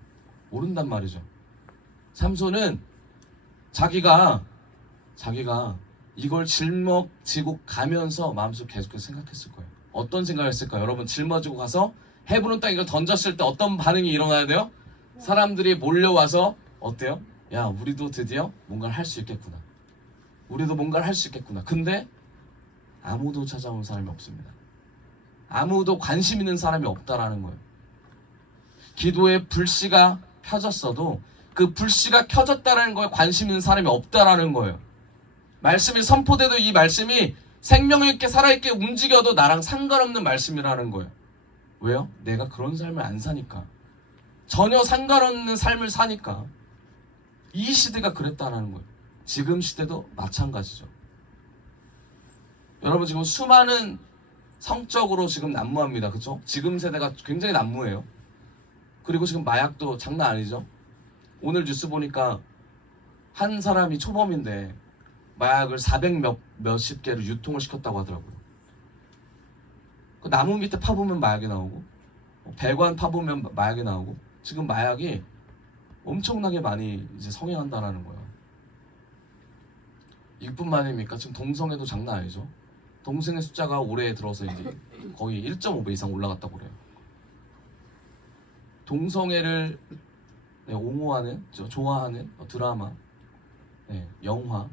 모른단 말이죠. 삼손은 자기가 이걸 짊어지고 가면서 마음속에 계속해서 생각했을 거예요. 어떤 생각을 했을까요? 여러분, 짊어지고 가서 헤브론 땅에 이걸 던졌을 때 어떤 반응이 일어나야 돼요? 사람들이 몰려와서 어때요? 야, 우리도 드디어 뭔가를 할 수 있겠구나. 우리도 뭔가를 할 수 있겠구나. 근데 아무도 찾아온 사람이 없습니다. 아무도 관심 있는 사람이 없다라는 거예요. 기도에 불씨가 펴졌어도 그 불씨가 켜졌다는 거에 관심 있는 사람이 없다라는 거예요. 말씀이 선포돼도 이 말씀이 생명 있게 살아있게 움직여도 나랑 상관없는 말씀이라는 거예요. 왜요? 내가 그런 삶을 안 사니까. 전혀 상관없는 삶을 사니까. 이 시대가 그랬다는 거예요. 지금 시대도 마찬가지죠. 여러분, 지금 수많은 성적으로 지금 난무합니다. 그렇죠? 지금 세대가 굉장히 난무해요. 그리고 지금 마약도 장난 아니죠. 오늘 뉴스 보니까 한 사람이 초범인데 마약을 400몇십 개를 유통을 시켰다고 하더라고요. 그 나무 밑에 파보면 마약이 나오고 배관 파보면 마약이 나오고 지금 마약이 엄청나게 많이 이제 성행한다라는 거예요. 이뿐만 아닙니까? 지금 동성애도 장난 아니죠. 동성애 숫자가 올해 들어서 이제 거의 1.5배 이상 올라갔다고 그래요. 동성애를 옹호하는, 좋아하는 드라마, 영화,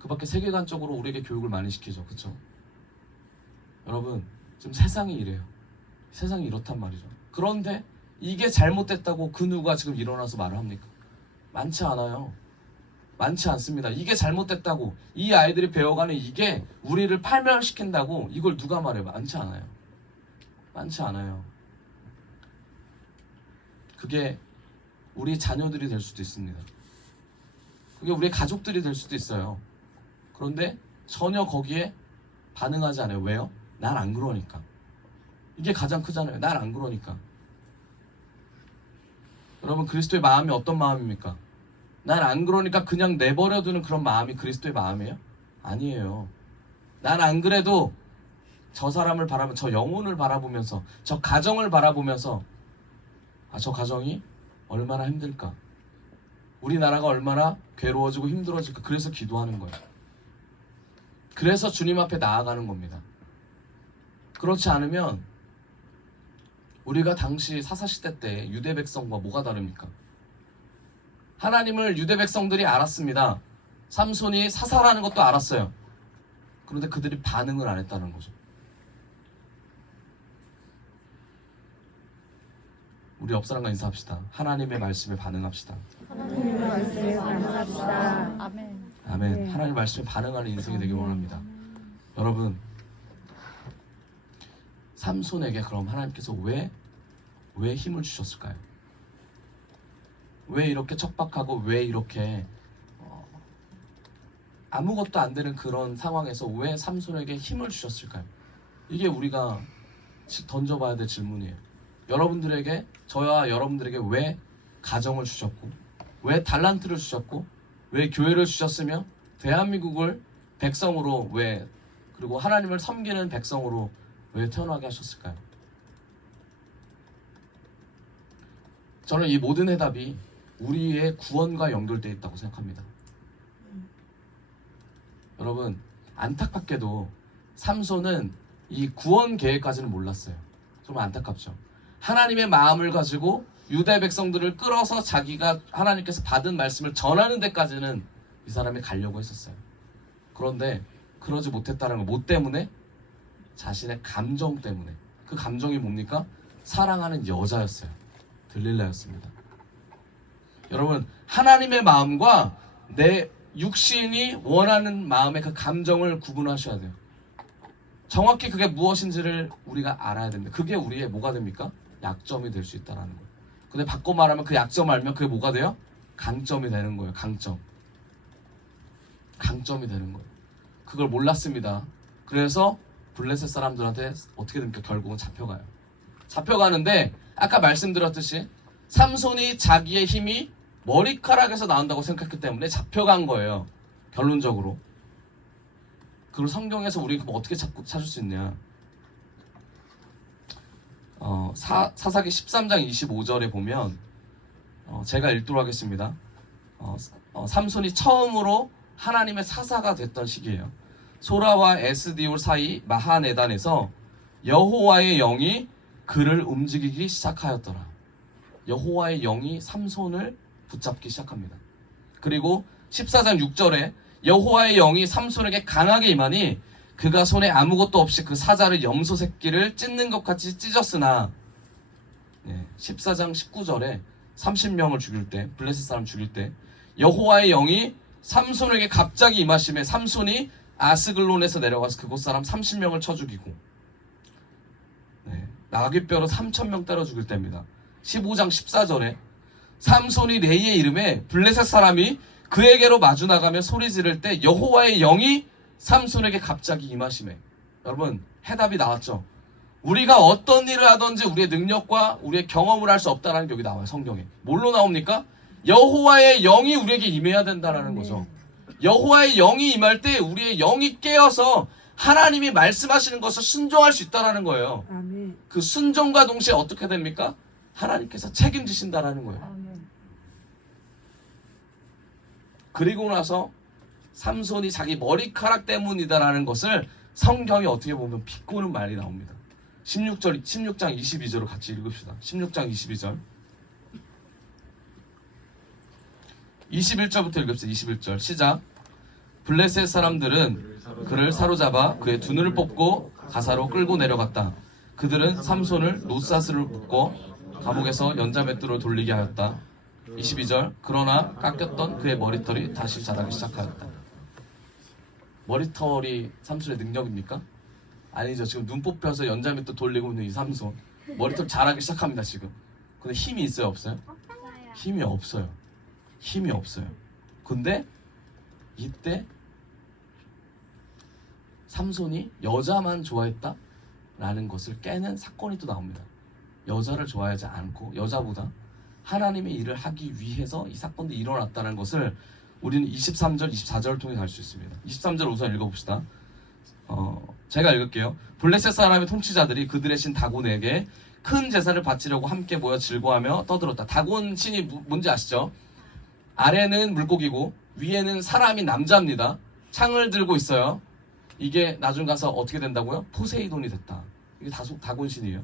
그 밖에 세계관적으로 우리에게 교육을 많이 시키죠. 그쵸? 여러분, 지금 세상이 이래요. 세상이 이렇단 말이죠. 그런데 이게 잘못됐다고 그 누가 지금 일어나서 말을 합니까? 많지 않아요. 많지 않습니다. 이게 잘못됐다고 이 아이들이 배워가는 이게 우리를 파멸시킨다고 이걸 누가 말해요? 많지 않아요. 많지 않아요. 그게 우리 자녀들이 될 수도 있습니다. 그게 우리 가족들이 될 수도 있어요. 그런데 전혀 거기에 반응하지 않아요. 왜요? 난 안 그러니까. 이게 가장 크잖아요. 난 안 그러니까. 여러분, 그리스도의 마음이 어떤 마음입니까? 난 안 그러니까 그냥 내버려두는 그런 마음이 그리스도의 마음이에요? 아니에요. 난 안 그래도 저 사람을 바라보면, 저 영혼을 바라보면서, 저 가정을 바라보면서, 아, 저 가정이 얼마나 힘들까, 우리나라가 얼마나 괴로워지고 힘들어질까, 그래서 기도하는 거예요. 그래서 주님 앞에 나아가는 겁니다. 그렇지 않으면 우리가 당시 사사시대 때 유대 백성과 뭐가 다릅니까? 하나님을 유대 백성들이 알았습니다. 삼손이 사사라는 것도 알았어요. 그런데 그들이 반응을 안 했다는 거죠. 우리 옆 사람과 인사합시다. 하나님의 말씀에 반응합시다. 하나님의 말씀에 반응합시다. 아멘. 아멘. 하나님의 말씀에 반응하는 인생이 되길 원합니다. 여러분, 삼손에게 그럼 하나님께서 왜 힘을 주셨을까요? 왜 이렇게 척박하고 왜 이렇게 아무것도 안 되는 그런 상황에서 왜 삼손에게 힘을 주셨을까요? 이게 우리가 던져봐야 될 질문이에요. 여러분들에게, 저와 여러분들에게 왜 가정을 주셨고, 왜 달란트를 주셨고, 왜 교회를 주셨으며, 대한민국을 백성으로 왜, 그리고 하나님을 섬기는 백성으로 왜 태어나게 하셨을까요? 저는 이 모든 해답이 우리의 구원과 연결되어 있다고 생각합니다. 여러분, 안타깝게도 삼손은 이 구원 계획까지는 몰랐어요. 정말 안타깝죠. 하나님의 마음을 가지고 유대 백성들을 끌어서 자기가 하나님께서 받은 말씀을 전하는 데까지는 이 사람이 가려고 했었어요. 그런데 그러지 못했다는 거, 뭐 때문에? 자신의 감정 때문에. 그 감정이 뭡니까? 사랑하는 여자였어요. 들릴라였습니다. 여러분, 하나님의 마음과 내 육신이 원하는 마음의 그 감정을 구분하셔야 돼요. 정확히 그게 무엇인지를 우리가 알아야 됩니다. 그게 우리의 뭐가 됩니까? 약점이 될 수 있다는 거예요. 근데 바꿔 말하면 그 약점 알면 그게 뭐가 돼요? 강점이 되는 거예요. 강점이 되는 거예요. 그걸 몰랐습니다. 그래서 블레셋 사람들한테 어떻게 됩니까? 결국은 잡혀가는데 아까 말씀드렸듯이 삼손이 자기의 힘이 머리카락에서 나온다고 생각했기 때문에 잡혀간 거예요. 결론적으로. 그걸 성경에서 우리가 어떻게 찾을 수 있냐? 사사기 13장 25절에 보면 제가 읽도록 하겠습니다. 삼손이 처음으로 하나님의 사사가 됐던 시기예요. 소라와 에스디올 사이 마하네단에서 여호와의 영이 그를 움직이기 시작하였더라. 여호와의 영이 삼손을 붙잡기 시작합니다. 그리고 14장 6절에 여호와의 영이 삼손에게 강하게 임하니 그가 손에 아무것도 없이 그 사자를 염소 새끼를 찢는 것 같이 찢었으나 14장 19절에 30명을 죽일 때, 블레셋 사람 죽일 때 여호와의 영이 삼손에게 갑자기 임하심에 삼손이 아스글론에서 내려가서 그곳 사람 30명을 쳐 죽이고 나귀뼈로 3,000명 때려 죽일 때입니다. 15장 14절에 삼손이 레이의 이름에 블레셋 사람이 그에게로 마주 나가며 소리 지를 때 여호와의 영이 삼손에게 갑자기 임하심에. 여러분, 해답이 나왔죠. 우리가 어떤 일을 하든지 우리의 능력과 우리의 경험을 할 수 없다는 게 여기 나와요. 성경에. 뭘로 나옵니까? 여호와의 영이 우리에게 임해야 된다는 거죠. 여호와의 영이 임할 때 우리의 영이 깨어서 하나님이 말씀하시는 것을 순종할 수 있다는 거예요. 아멘. 그 순종과 동시에 어떻게 됩니까? 하나님께서 책임지신다는 거예요. 아멘. 그리고 그리고 나서 삼손이 자기 머리카락 때문이다라는 것을 성경이 어떻게 보면 비꼬는 말이 나옵니다. 16장 22절을 같이 읽읍시다. 16장 22절. 21절부터 읽읍시다. 21절 시작. 블레셋 사람들은 그를 사로잡아 그의 두 눈을 뽑고 가사로 끌고 내려갔다. 그들은 삼손을 노사스를 묶고 감옥에서 연자맷돌을 돌리게 하였다. 22절. 그러나 깎였던 그의 머리털이 다시 자라기 시작하였다. 머리털이 삼손의 능력입니까? 아니죠. 지금 눈 뽑혀서 연자맷돌 돌리고 있는 이 삼손 머리털 자라기 시작합니다. 지금. 근데 힘이 있어요? 없어요? 힘이 없어요. 힘이 없어요. 근데 이때 삼손이 여자만 좋아했다? 라는 것을 깨는 사건이 또 나옵니다. 여자를 좋아하지 않고 여자보다 하나님의 일을 하기 위해서 이 사건들이 일어났다는 것을 우리는 23절, 24절을 통해 알 수 있습니다. 23절 우선 읽어봅시다. 제가 읽을게요. 블레셋 사람의 통치자들이 그들의 신 다곤에게 큰 제사를 바치려고 함께 모여 즐거워하며 떠들었다. 다곤 신이 뭔지 아시죠? 아래는 물고기고 위에는 사람이 남자입니다. 창을 들고 있어요. 이게 나중 가서 어떻게 된다고요? 포세이돈이 됐다. 이게 다곤 신이에요.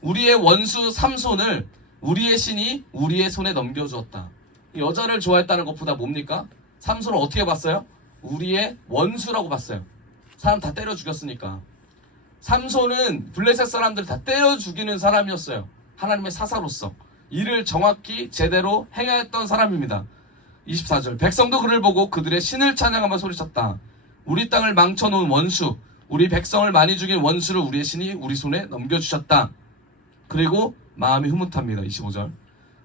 우리의 원수 삼손을 우리의 신이 우리의 손에 넘겨주었다. 여자를 좋아했다는 것보다 뭡니까? 삼손을 어떻게 봤어요? 우리의 원수라고 봤어요. 사람 다 때려 죽였으니까. 삼손은 블레셋 사람들 다 때려 죽이는 사람이었어요. 하나님의 사사로서 일을 정확히 제대로 행했던 사람입니다. 24절 백성도 그를 보고 그들의 신을 찬양하며 소리쳤다. 우리 땅을 망쳐놓은 원수, 우리 백성을 많이 죽인 원수를 우리의 신이 우리 손에 넘겨주셨다. 그리고 마음이 흐뭇합니다. 25절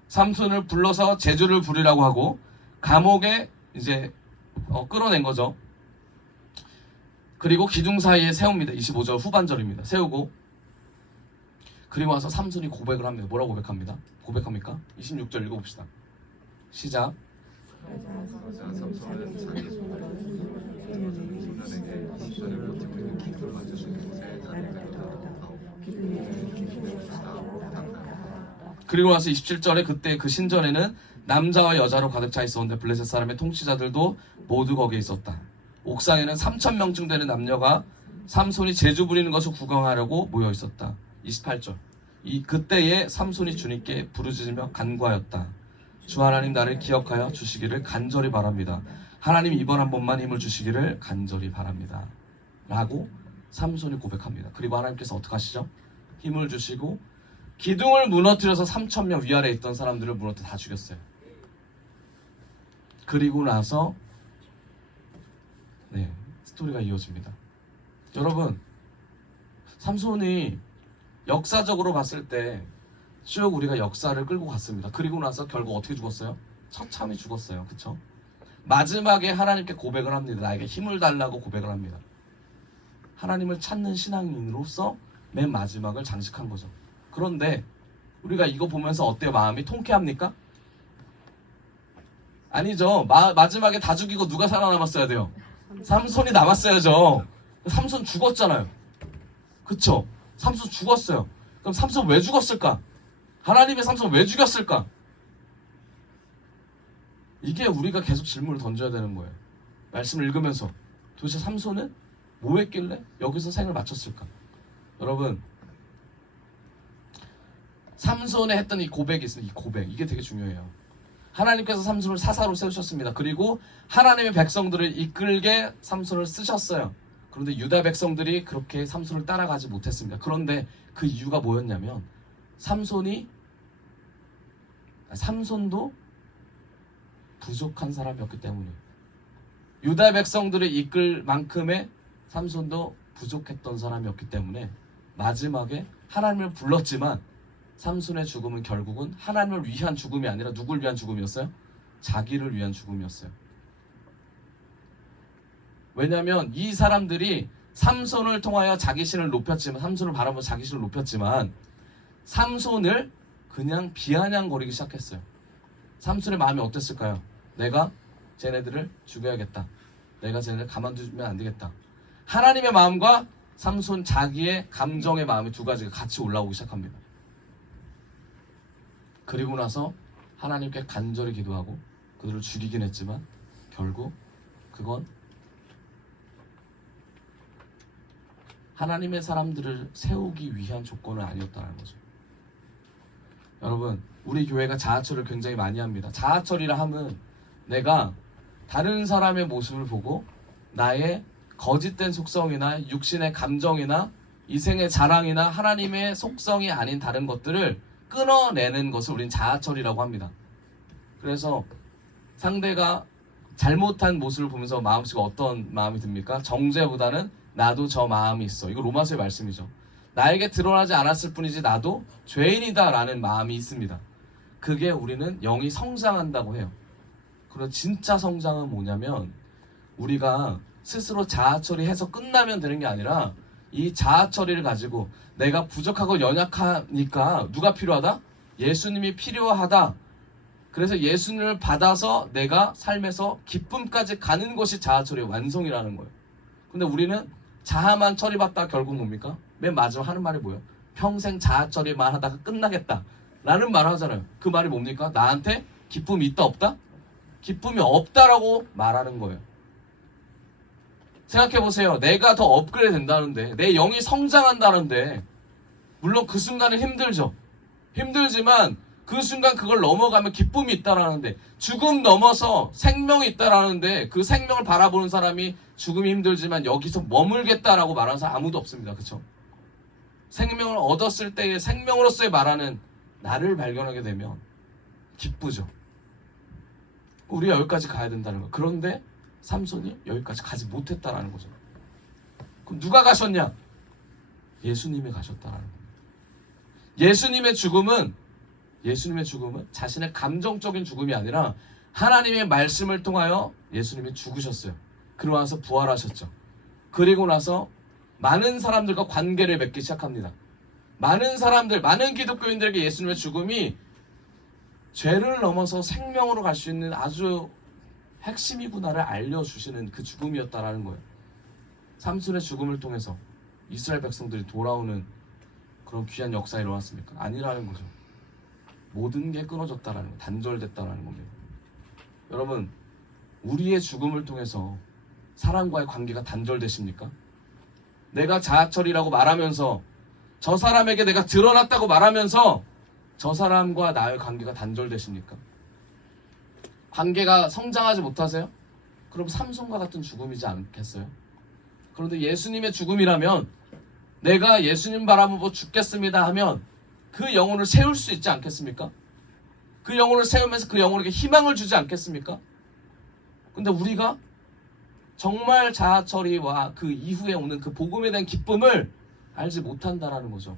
삼손을 불러서 제주를 부리라고 하고 감옥에 이제 끌어낸 거죠. 그리고 기둥 사이에 세웁니다. 25절 후반절입니다. 세우고 그리고 와서 삼손이 고백을 합니다. 뭐라고 고백합니다? 고백합니까? 26절 읽어봅시다. 시작. 그리고 나서 27절에 그때 그 신전에는 남자와 여자로 가득 차 있었는데 블레셋 사람의 통치자들도 모두 거기에 있었다. 옥상에는 3,000명쯤 되는 남녀가 삼손이 제주 부리는 것을 구경하려고 모여 있었다. 28절 그때에 삼손이 주님께 부르짖으며 간구하였다. 주 하나님 나를 기억하여 주시기를 간절히 바랍니다. 하나님 이번 한 번만 힘을 주시기를 간절히 바랍니다. 라고 삼손이 고백합니다. 그리고 하나님께서 어떻게 하시죠? 힘을 주시고 기둥을 무너뜨려서 3,000명 위아래에 있던 사람들을 무너뜨려 다 죽였어요. 그리고 나서 스토리가 이어집니다. 여러분, 삼손이 역사적으로 봤을 때 쭉 우리가 역사를 끌고 갔습니다. 그리고 나서 결국 어떻게 죽었어요? 처참히 죽었어요. 그쵸? 마지막에 하나님께 고백을 합니다. 나에게 힘을 달라고 고백을 합니다. 하나님을 찾는 신앙인으로서 맨 마지막을 장식한 거죠. 그런데 우리가 이거 보면서 어때요? 마음이 통쾌합니까? 아니죠. 마지막에 다 죽이고 누가 살아남았어야 돼요? 삼손이 남았어야죠. 삼손 죽었잖아요. 그쵸? 삼손 죽었어요. 그럼 삼손 왜 죽었을까? 하나님의 삼손 왜 죽였을까? 이게 우리가 계속 질문을 던져야 되는 거예요. 말씀을 읽으면서 도대체 삼손은 뭐 했길래 여기서 생을 마쳤을까? 여러분, 삼손에 했던 이 고백이 있습니다. 이 고백, 이게 되게 중요해요. 하나님께서 삼손을 사사로 세우셨습니다. 그리고 하나님의 백성들을 이끌게 삼손을 쓰셨어요. 그런데 유다 백성들이 그렇게 삼손을 따라가지 못했습니다. 그런데 그 이유가 뭐였냐면 삼손도 부족한 사람이었기 때문이에요. 유다 백성들을 이끌 만큼의 삼손도 부족했던 사람이었기 때문에 마지막에 하나님을 불렀지만 삼손의 죽음은 결국은 하나님을 위한 죽음이 아니라 누굴 위한 죽음이었어요? 자기를 위한 죽음이었어요. 왜냐하면 이 사람들이 삼손을 통하여 자기 신을 높였지만, 삼손을 바라보며 자기 신을 높였지만 삼손을 그냥 비아냥거리기 시작했어요. 삼손의 마음이 어땠을까요? 내가 쟤네들을 죽여야겠다. 내가 쟤네들 가만두면 안 되겠다. 하나님의 마음과 삼손 자기의 감정의 마음이 두 가지가 같이 올라오기 시작합니다. 그리고 나서 하나님께 간절히 기도하고 그들을 죽이긴 했지만 결국 그건 하나님의 사람들을 세우기 위한 조건은 아니었다는 거죠. 여러분, 우리 교회가 자아처리를 굉장히 많이 합니다. 자아처리라 함은 내가 다른 사람의 모습을 보고 나의 거짓된 속성이나 육신의 감정이나 이생의 자랑이나 하나님의 속성이 아닌 다른 것들을 끊어내는 것을 우린 자아처리라고 합니다. 그래서 상대가 잘못한 모습을 보면서 마음속에 어떤 마음이 듭니까? 정죄보다는 나도 저 마음이 있어. 이거 로마서의 말씀이죠. 나에게 드러나지 않았을 뿐이지 나도 죄인이다 라는 마음이 있습니다. 그게 우리는 영이 성장한다고 해요. 그리고 진짜 성장은 뭐냐면 우리가 스스로 자아처리해서 끝나면 되는 게 아니라 이 자아처리를 가지고 내가 부족하고 연약하니까 누가 필요하다? 예수님이 필요하다. 그래서 예수님을 받아서 내가 삶에서 기쁨까지 가는 것이 자아처리의 완성이라는 거예요. 근데 우리는 자아만 처리받다가 결국 뭡니까? 맨 마지막 하는 말이 뭐예요? 평생 자아처리만 하다가 끝나겠다 라는 말을 하잖아요. 그 말이 뭡니까? 나한테 기쁨이 있다 없다? 기쁨이 없다라고 말하는 거예요. 생각해보세요. 내가 더 업그레이드 된다는데, 내 영이 성장한다는데, 물론 그 순간은 힘들죠. 힘들지만 그 순간 그걸 넘어가면 기쁨이 있다라는데, 죽음 넘어서 생명이 있다라는데, 그 생명을 바라보는 사람이 죽음이 힘들지만 여기서 머물겠다라고 말하는 사람 아무도 없습니다. 그렇죠? 생명을 얻었을 때의 생명으로서의 말하는 나를 발견하게 되면 기쁘죠. 우리가 여기까지 가야 된다는 거. 그런데 삼손이 여기까지 가지 못했다라는 거죠. 그럼 누가 가셨냐? 예수님이 가셨다라는 겁니다. 예수님의 죽음은 자신의 감정적인 죽음이 아니라 하나님의 말씀을 통하여 예수님이 죽으셨어요. 그러고 나서 부활하셨죠. 그리고 나서 많은 사람들과 관계를 맺기 시작합니다. 많은 기독교인들에게 예수님의 죽음이 죄를 넘어서 생명으로 갈 수 있는 아주 핵심이구나를 알려주시는 그 죽음이었다라는 거예요. 삼손의 죽음을 통해서 이스라엘 백성들이 돌아오는 그런 귀한 역사가 일어났습니까? 아니라는 거죠. 모든 게 끊어졌다라는 거, 단절됐다라는 겁니다. 여러분, 우리의 죽음을 통해서 사람과의 관계가 단절되십니까? 내가 자아처리라고 말하면서, 저 사람에게 내가 드러났다고 말하면서 저 사람과 나의 관계가 단절되십니까? 관계가 성장하지 못하세요? 그럼 삼손과 같은 죽음이지 않겠어요? 그런데 예수님의 죽음이라면, 내가 예수님 바라보고 죽겠습니다 하면 그 영혼을 세울 수 있지 않겠습니까? 그 영혼을 세우면서 그 영혼에게 희망을 주지 않겠습니까? 근데 우리가 정말 자아처리와 그 이후에 오는 그 복음에 대한 기쁨을 알지 못한다라는 거죠.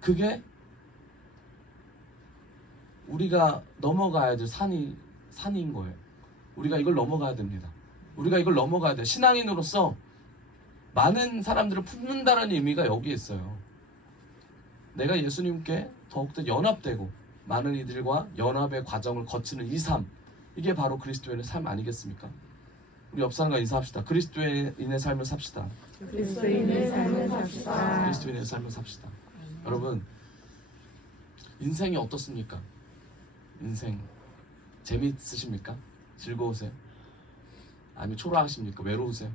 그게 우리가 넘어가야 될 산인 거예요. 우리가 이걸 넘어가야 됩니다. 우리가 이걸 넘어가야 돼. 신앙인으로서 많은 사람들을 품는다는 의미가 여기에 있어요. 내가 예수님께 더욱더 연합되고 많은 이들과 연합의 과정을 거치는 이 삶, 이게 바로 그리스도인의 삶 아니겠습니까? 우리 옆 사람과 인사합시다. 그리스도인의 삶을 삽시다. 그리스도인의 삶을 삽시다. 그리스도인의 삶을 삽시다. 여러분, 인생이 어떻습니까? 인생 재미있으십니까? 즐거우세요? 아니면 초라하십니까? 외로우세요?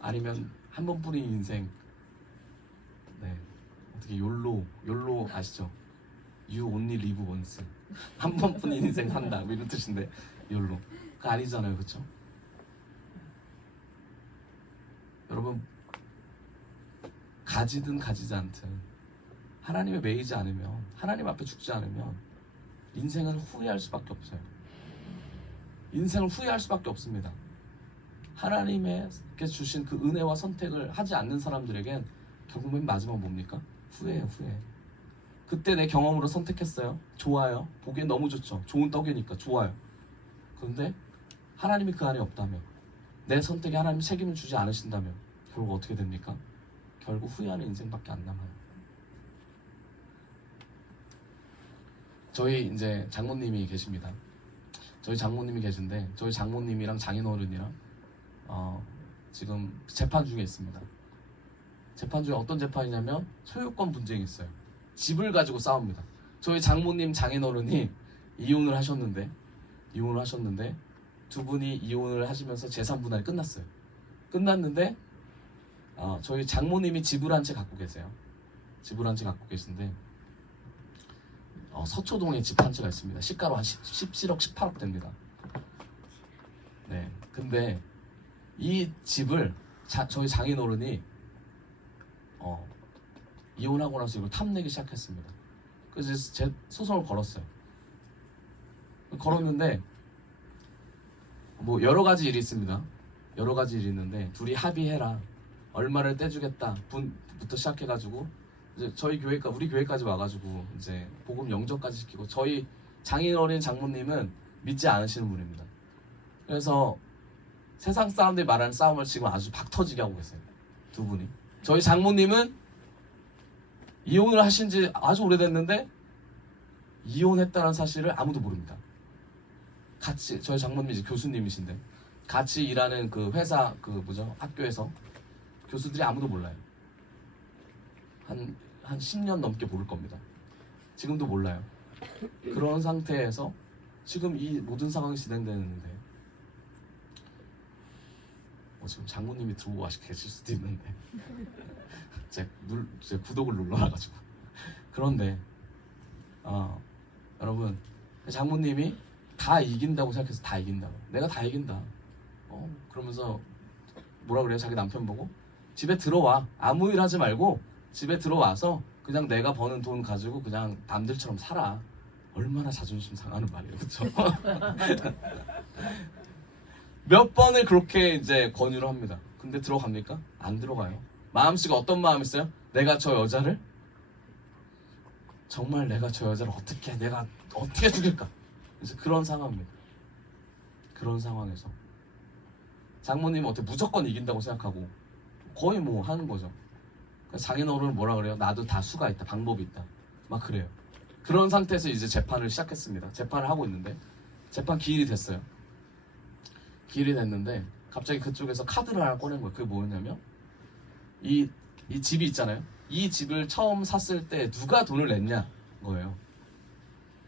아니면 한 번뿐인 인생, 네, 어떻게 욜로 아시죠? You only live once. 한 번뿐인 인생 산다, 뭐 이런 뜻인데 욜로. 그거 아니잖아요, 그렇죠? 여러분, 가지든 가지지 않든 하나님에 매이지 않으면, 하나님 앞에 죽지 않으면 인생은 후회할 수밖에 없어요. 인생을 후회할 수밖에 없습니다. 하나님께 주신 그 은혜와 선택을 하지 않는 사람들에겐 결국 맨 마지막 뭡니까? 후회예요, 후회. 그때 내 경험으로 선택했어요. 좋아요. 보기엔 너무 좋죠. 좋은 떡이니까 좋아요. 그런데 하나님이 그 안에 없다면, 내 선택에 하나님 책임을 주지 않으신다면 결국 어떻게 됩니까? 결국 후회하는 인생밖에 안 남아요. 저희 이제 장모님이 계십니다. 저희 장모님이 계신데, 저희 장모님이랑 장인어른이랑 지금 재판 중에 있습니다. 재판 중에 어떤 재판이냐면 소유권 분쟁이 있어요. 집을 가지고 싸웁니다. 저희 장모님 장인어른이 이혼을 하셨는데 두 분이 이혼을 하시면서 재산 분할이 끝났어요. 끝났는데 저희 장모님이 집을 한 채 갖고 계세요. 집을 한 채 갖고 계신데 서초동에 집 한 채가 있습니다. 시가로 한 17억, 18억 됩니다. 네, 근데 이 집을 저희 장인어른이 이혼하고 나서 이걸 탐내기 시작했습니다. 그래서 제 소송을 걸었어요. 걸었는데 뭐 여러 가지 일이 있습니다. 여러 가지 일이 있는데 둘이 합의해라, 얼마를 떼주겠다 부터 시작해가지고 이제 우리 교회까지 와가지고 이제 복음 영접까지 시키고, 저희 장인어린 장모님은 믿지 않으시는 분입니다. 그래서 세상 사람들이 말하는 싸움을 지금 아주 박터지게 하고 계세요, 두 분이. 저희 장모님은 이혼을 하신 지 아주 오래됐는데 이혼했다는 사실을 아무도 모릅니다. 같이 저희 장모님이 이제 교수님이신데 같이 일하는 그 회사 학교에서 교수들이 아무도 몰라요. 한 10년 넘게 모를 겁니다. 지금도 몰라요. 그런 상태에서 지금 이 모든 상황이 진행되는데 지금 장모님이 들어오고 계실 수도 있는데 제 구독을 눌러놔가지고 그런데 여러분 장모님이 다 이긴다고 생각해서 다 이긴다고 내가 다 이긴다 그러면서 뭐라 그래요? 자기 남편 보고 집에 들어와 아무 일 하지 말고 집에 들어와서 그냥 내가 버는 돈 가지고 그냥 남들처럼 살아. 얼마나 자존심 상하는 말이에요, 그렇죠? 몇 번을 그렇게 이제 권유를 합니다. 근데 들어갑니까? 안 들어가요. 마음씨가 어떤 마음이 있어요? 내가 저 여자를 정말 내가 저 여자를 내가 어떻게 죽일까? 그래서 그런 상황입니다. 그런 상황에서 장모님은 어떻게 무조건 이긴다고 생각하고 거의 뭐 하는 거죠. 장인어른은 뭐라 그래요? 나도 다 수가 있다, 방법이 있다, 막 그래요. 그런 상태에서 이제 재판을 시작했습니다. 재판을 하고 있는데 재판 기일이 됐어요. 기일이 됐는데 갑자기 그쪽에서 카드를 하나 꺼낸 거예요. 그게 뭐였냐면 이 집이 있잖아요. 이 집을 처음 샀을 때 누가 돈을 냈냐 거예요.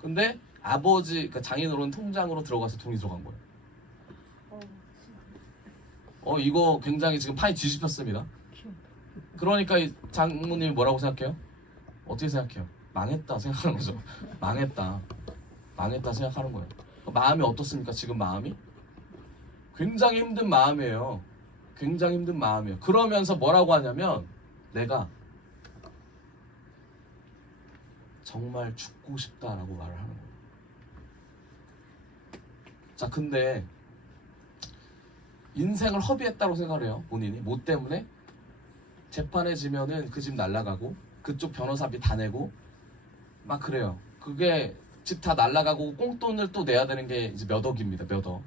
근데 아버지, 그러니까 장인어른 통장으로 들어가서 돈이 들어간 거예요. 이거 굉장히 지금 판이 뒤집혔습니다. 그러니까 이 장모님이 뭐라고 생각해요? 어떻게 생각해요? 망했다 생각하는 거죠. 망했다 생각하는 거예요. 마음이 어떻습니까? 지금 마음이 굉장히 힘든 마음이에요. 굉장히 힘든 마음이에요. 그러면서 뭐라고 하냐면 내가 정말 죽고 싶다라고 말을 하는 거예요. 자, 근데 인생을 허비했다고 생각을 해요. 본인이 뭐 때문에? 재판에 지면은 그 집 날라가고 그쪽 변호사비 다 내고 막 그래요. 그게 집 다 날라가고 꽁돈을 또 내야 되는 게 이제 몇 억입니다. 몇 억.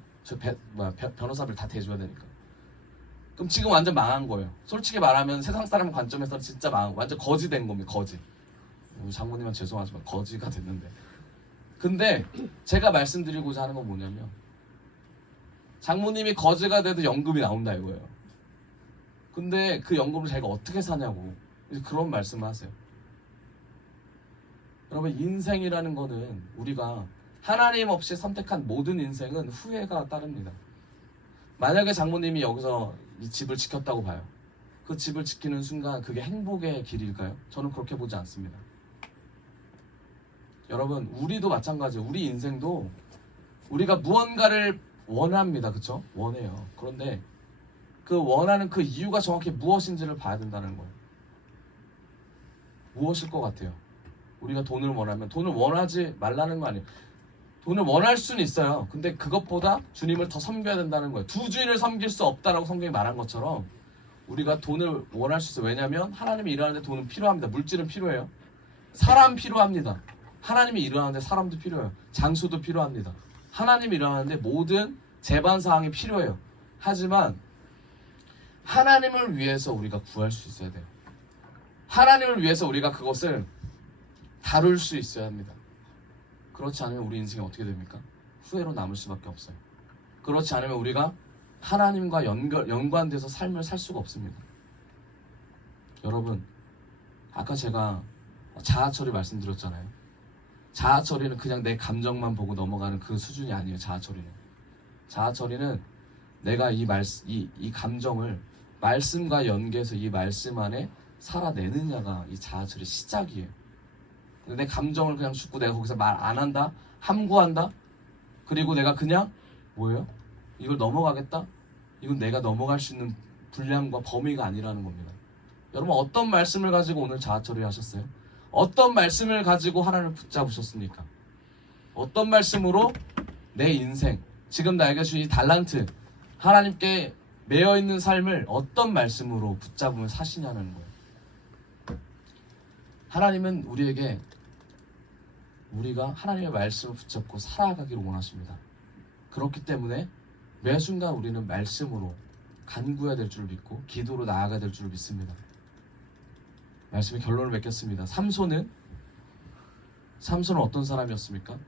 변호사비를 다 대줘야 되니까. 그럼 지금 완전 망한 거예요. 솔직히 말하면 세상 사람 관점에서 진짜 완전 거지 된 겁니다. 거지. 장모님은 죄송하지만 거지가 됐는데. 근데 제가 말씀드리고자 하는 건 뭐냐면 장모님이 거지가 돼도 연금이 나온다 이거예요. 근데 그 연금을 자기가 어떻게 사냐고 그런 말씀을 하세요. 여러분 인생이라는 거는 우리가 하나님 없이 선택한 모든 인생은 후회가 따릅니다. 만약에 장모님이 여기서 이 집을 지켰다고 봐요. 그 집을 지키는 순간 그게 행복의 길일까요? 저는 그렇게 보지 않습니다. 여러분 우리도 마찬가지예요. 우리 인생도 우리가 무언가를 원합니다. 그렇죠? 원해요. 그런데 그 원하는 그 이유가 정확히 무엇인지를 봐야 된다는 거예요. 무엇일 것 같아요? 우리가 돈을 원하면 돈을 원하지 말라는 거 아니에요. 돈을 원할 수는 있어요. 근데 그것보다 주님을 더 섬겨야 된다는 거예요. 두 주인을 섬길 수 없다라고 성경이 말한 것처럼 우리가 돈을 원할 수 있어요. 왜냐하면 하나님이 일하는데 돈은 필요합니다. 물질은 필요해요. 사람 필요합니다. 하나님이 일하는데 사람도 필요해요. 장소도 필요합니다. 하나님이 일하는데 모든 재반사항이 필요해요. 하지만 하나님을 위해서 우리가 구할 수 있어야 돼요. 하나님을 위해서 우리가 그것을 다룰 수 있어야 합니다. 그렇지 않으면 우리 인생이 어떻게 됩니까? 후회로 남을 수밖에 없어요. 그렇지 않으면 우리가 하나님과 연관돼서 삶을 살 수가 없습니다. 여러분, 아까 제가 자아처리 말씀드렸잖아요. 자아처리는 그냥 내 감정만 보고 넘어가는 그 수준이 아니에요. 자아처리는 내가 이 감정을 말씀과 연계해서 이 말씀 안에 살아내느냐가 이 자아처리 시작이에요. 근데 내 감정을 그냥 죽고 내가 거기서 말 안 한다, 함구한다, 그리고 내가 그냥 뭐예요? 이걸 넘어가겠다? 이건 내가 넘어갈 수 있는 분량과 범위가 아니라는 겁니다. 여러분 어떤 말씀을 가지고 오늘 자아처리 하셨어요? 어떤 말씀을 가지고 하나님을 붙잡으셨습니까? 어떤 말씀으로 내 인생, 지금 나에게 주신 이 달란트, 하나님께 매여있는 삶을 어떤 말씀으로 붙잡으면 사시냐는 거예요. 하나님은 우리에게 우리가 하나님의 말씀을 붙잡고 살아가기를 원하십니다. 그렇기 때문에 매 순간 우리는 말씀으로 간구해야 될 줄 믿고 기도로 나아가야 될 줄 믿습니다. 말씀의 결론을 맺겠습니다. 삼손은 삼손은 어떤 사람이었습니까?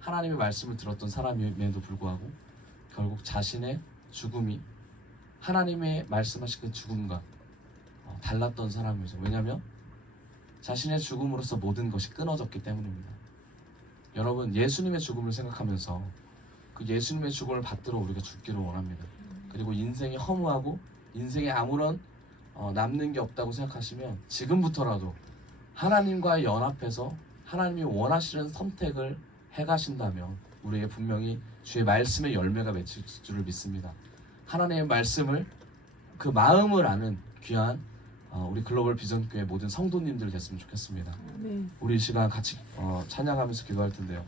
하나님의 말씀을 들었던 사람임에도 불구하고 결국 자신의 죽음이 하나님의 말씀하신 그 죽음과 달랐던 사람이죠. 왜냐하면 자신의 죽음으로써 모든 것이 끊어졌기 때문입니다. 여러분, 예수님의 죽음을 생각하면서 그 예수님의 죽음을 받들어 우리가 죽기를 원합니다. 그리고 인생이 허무하고 인생에 아무런 남는 게 없다고 생각하시면 지금부터라도 하나님과의 연합해서 하나님이 원하시는 선택을 해가신다면 우리에게 분명히 주의 말씀의 열매가 맺힐 줄을 믿습니다. 하나님의 말씀을 그 마음을 아는 귀한 우리 글로벌 비전교회 모든 성도님들 됐으면 좋겠습니다. 우리 이 시간 같이 찬양하면서 기도할 텐데요.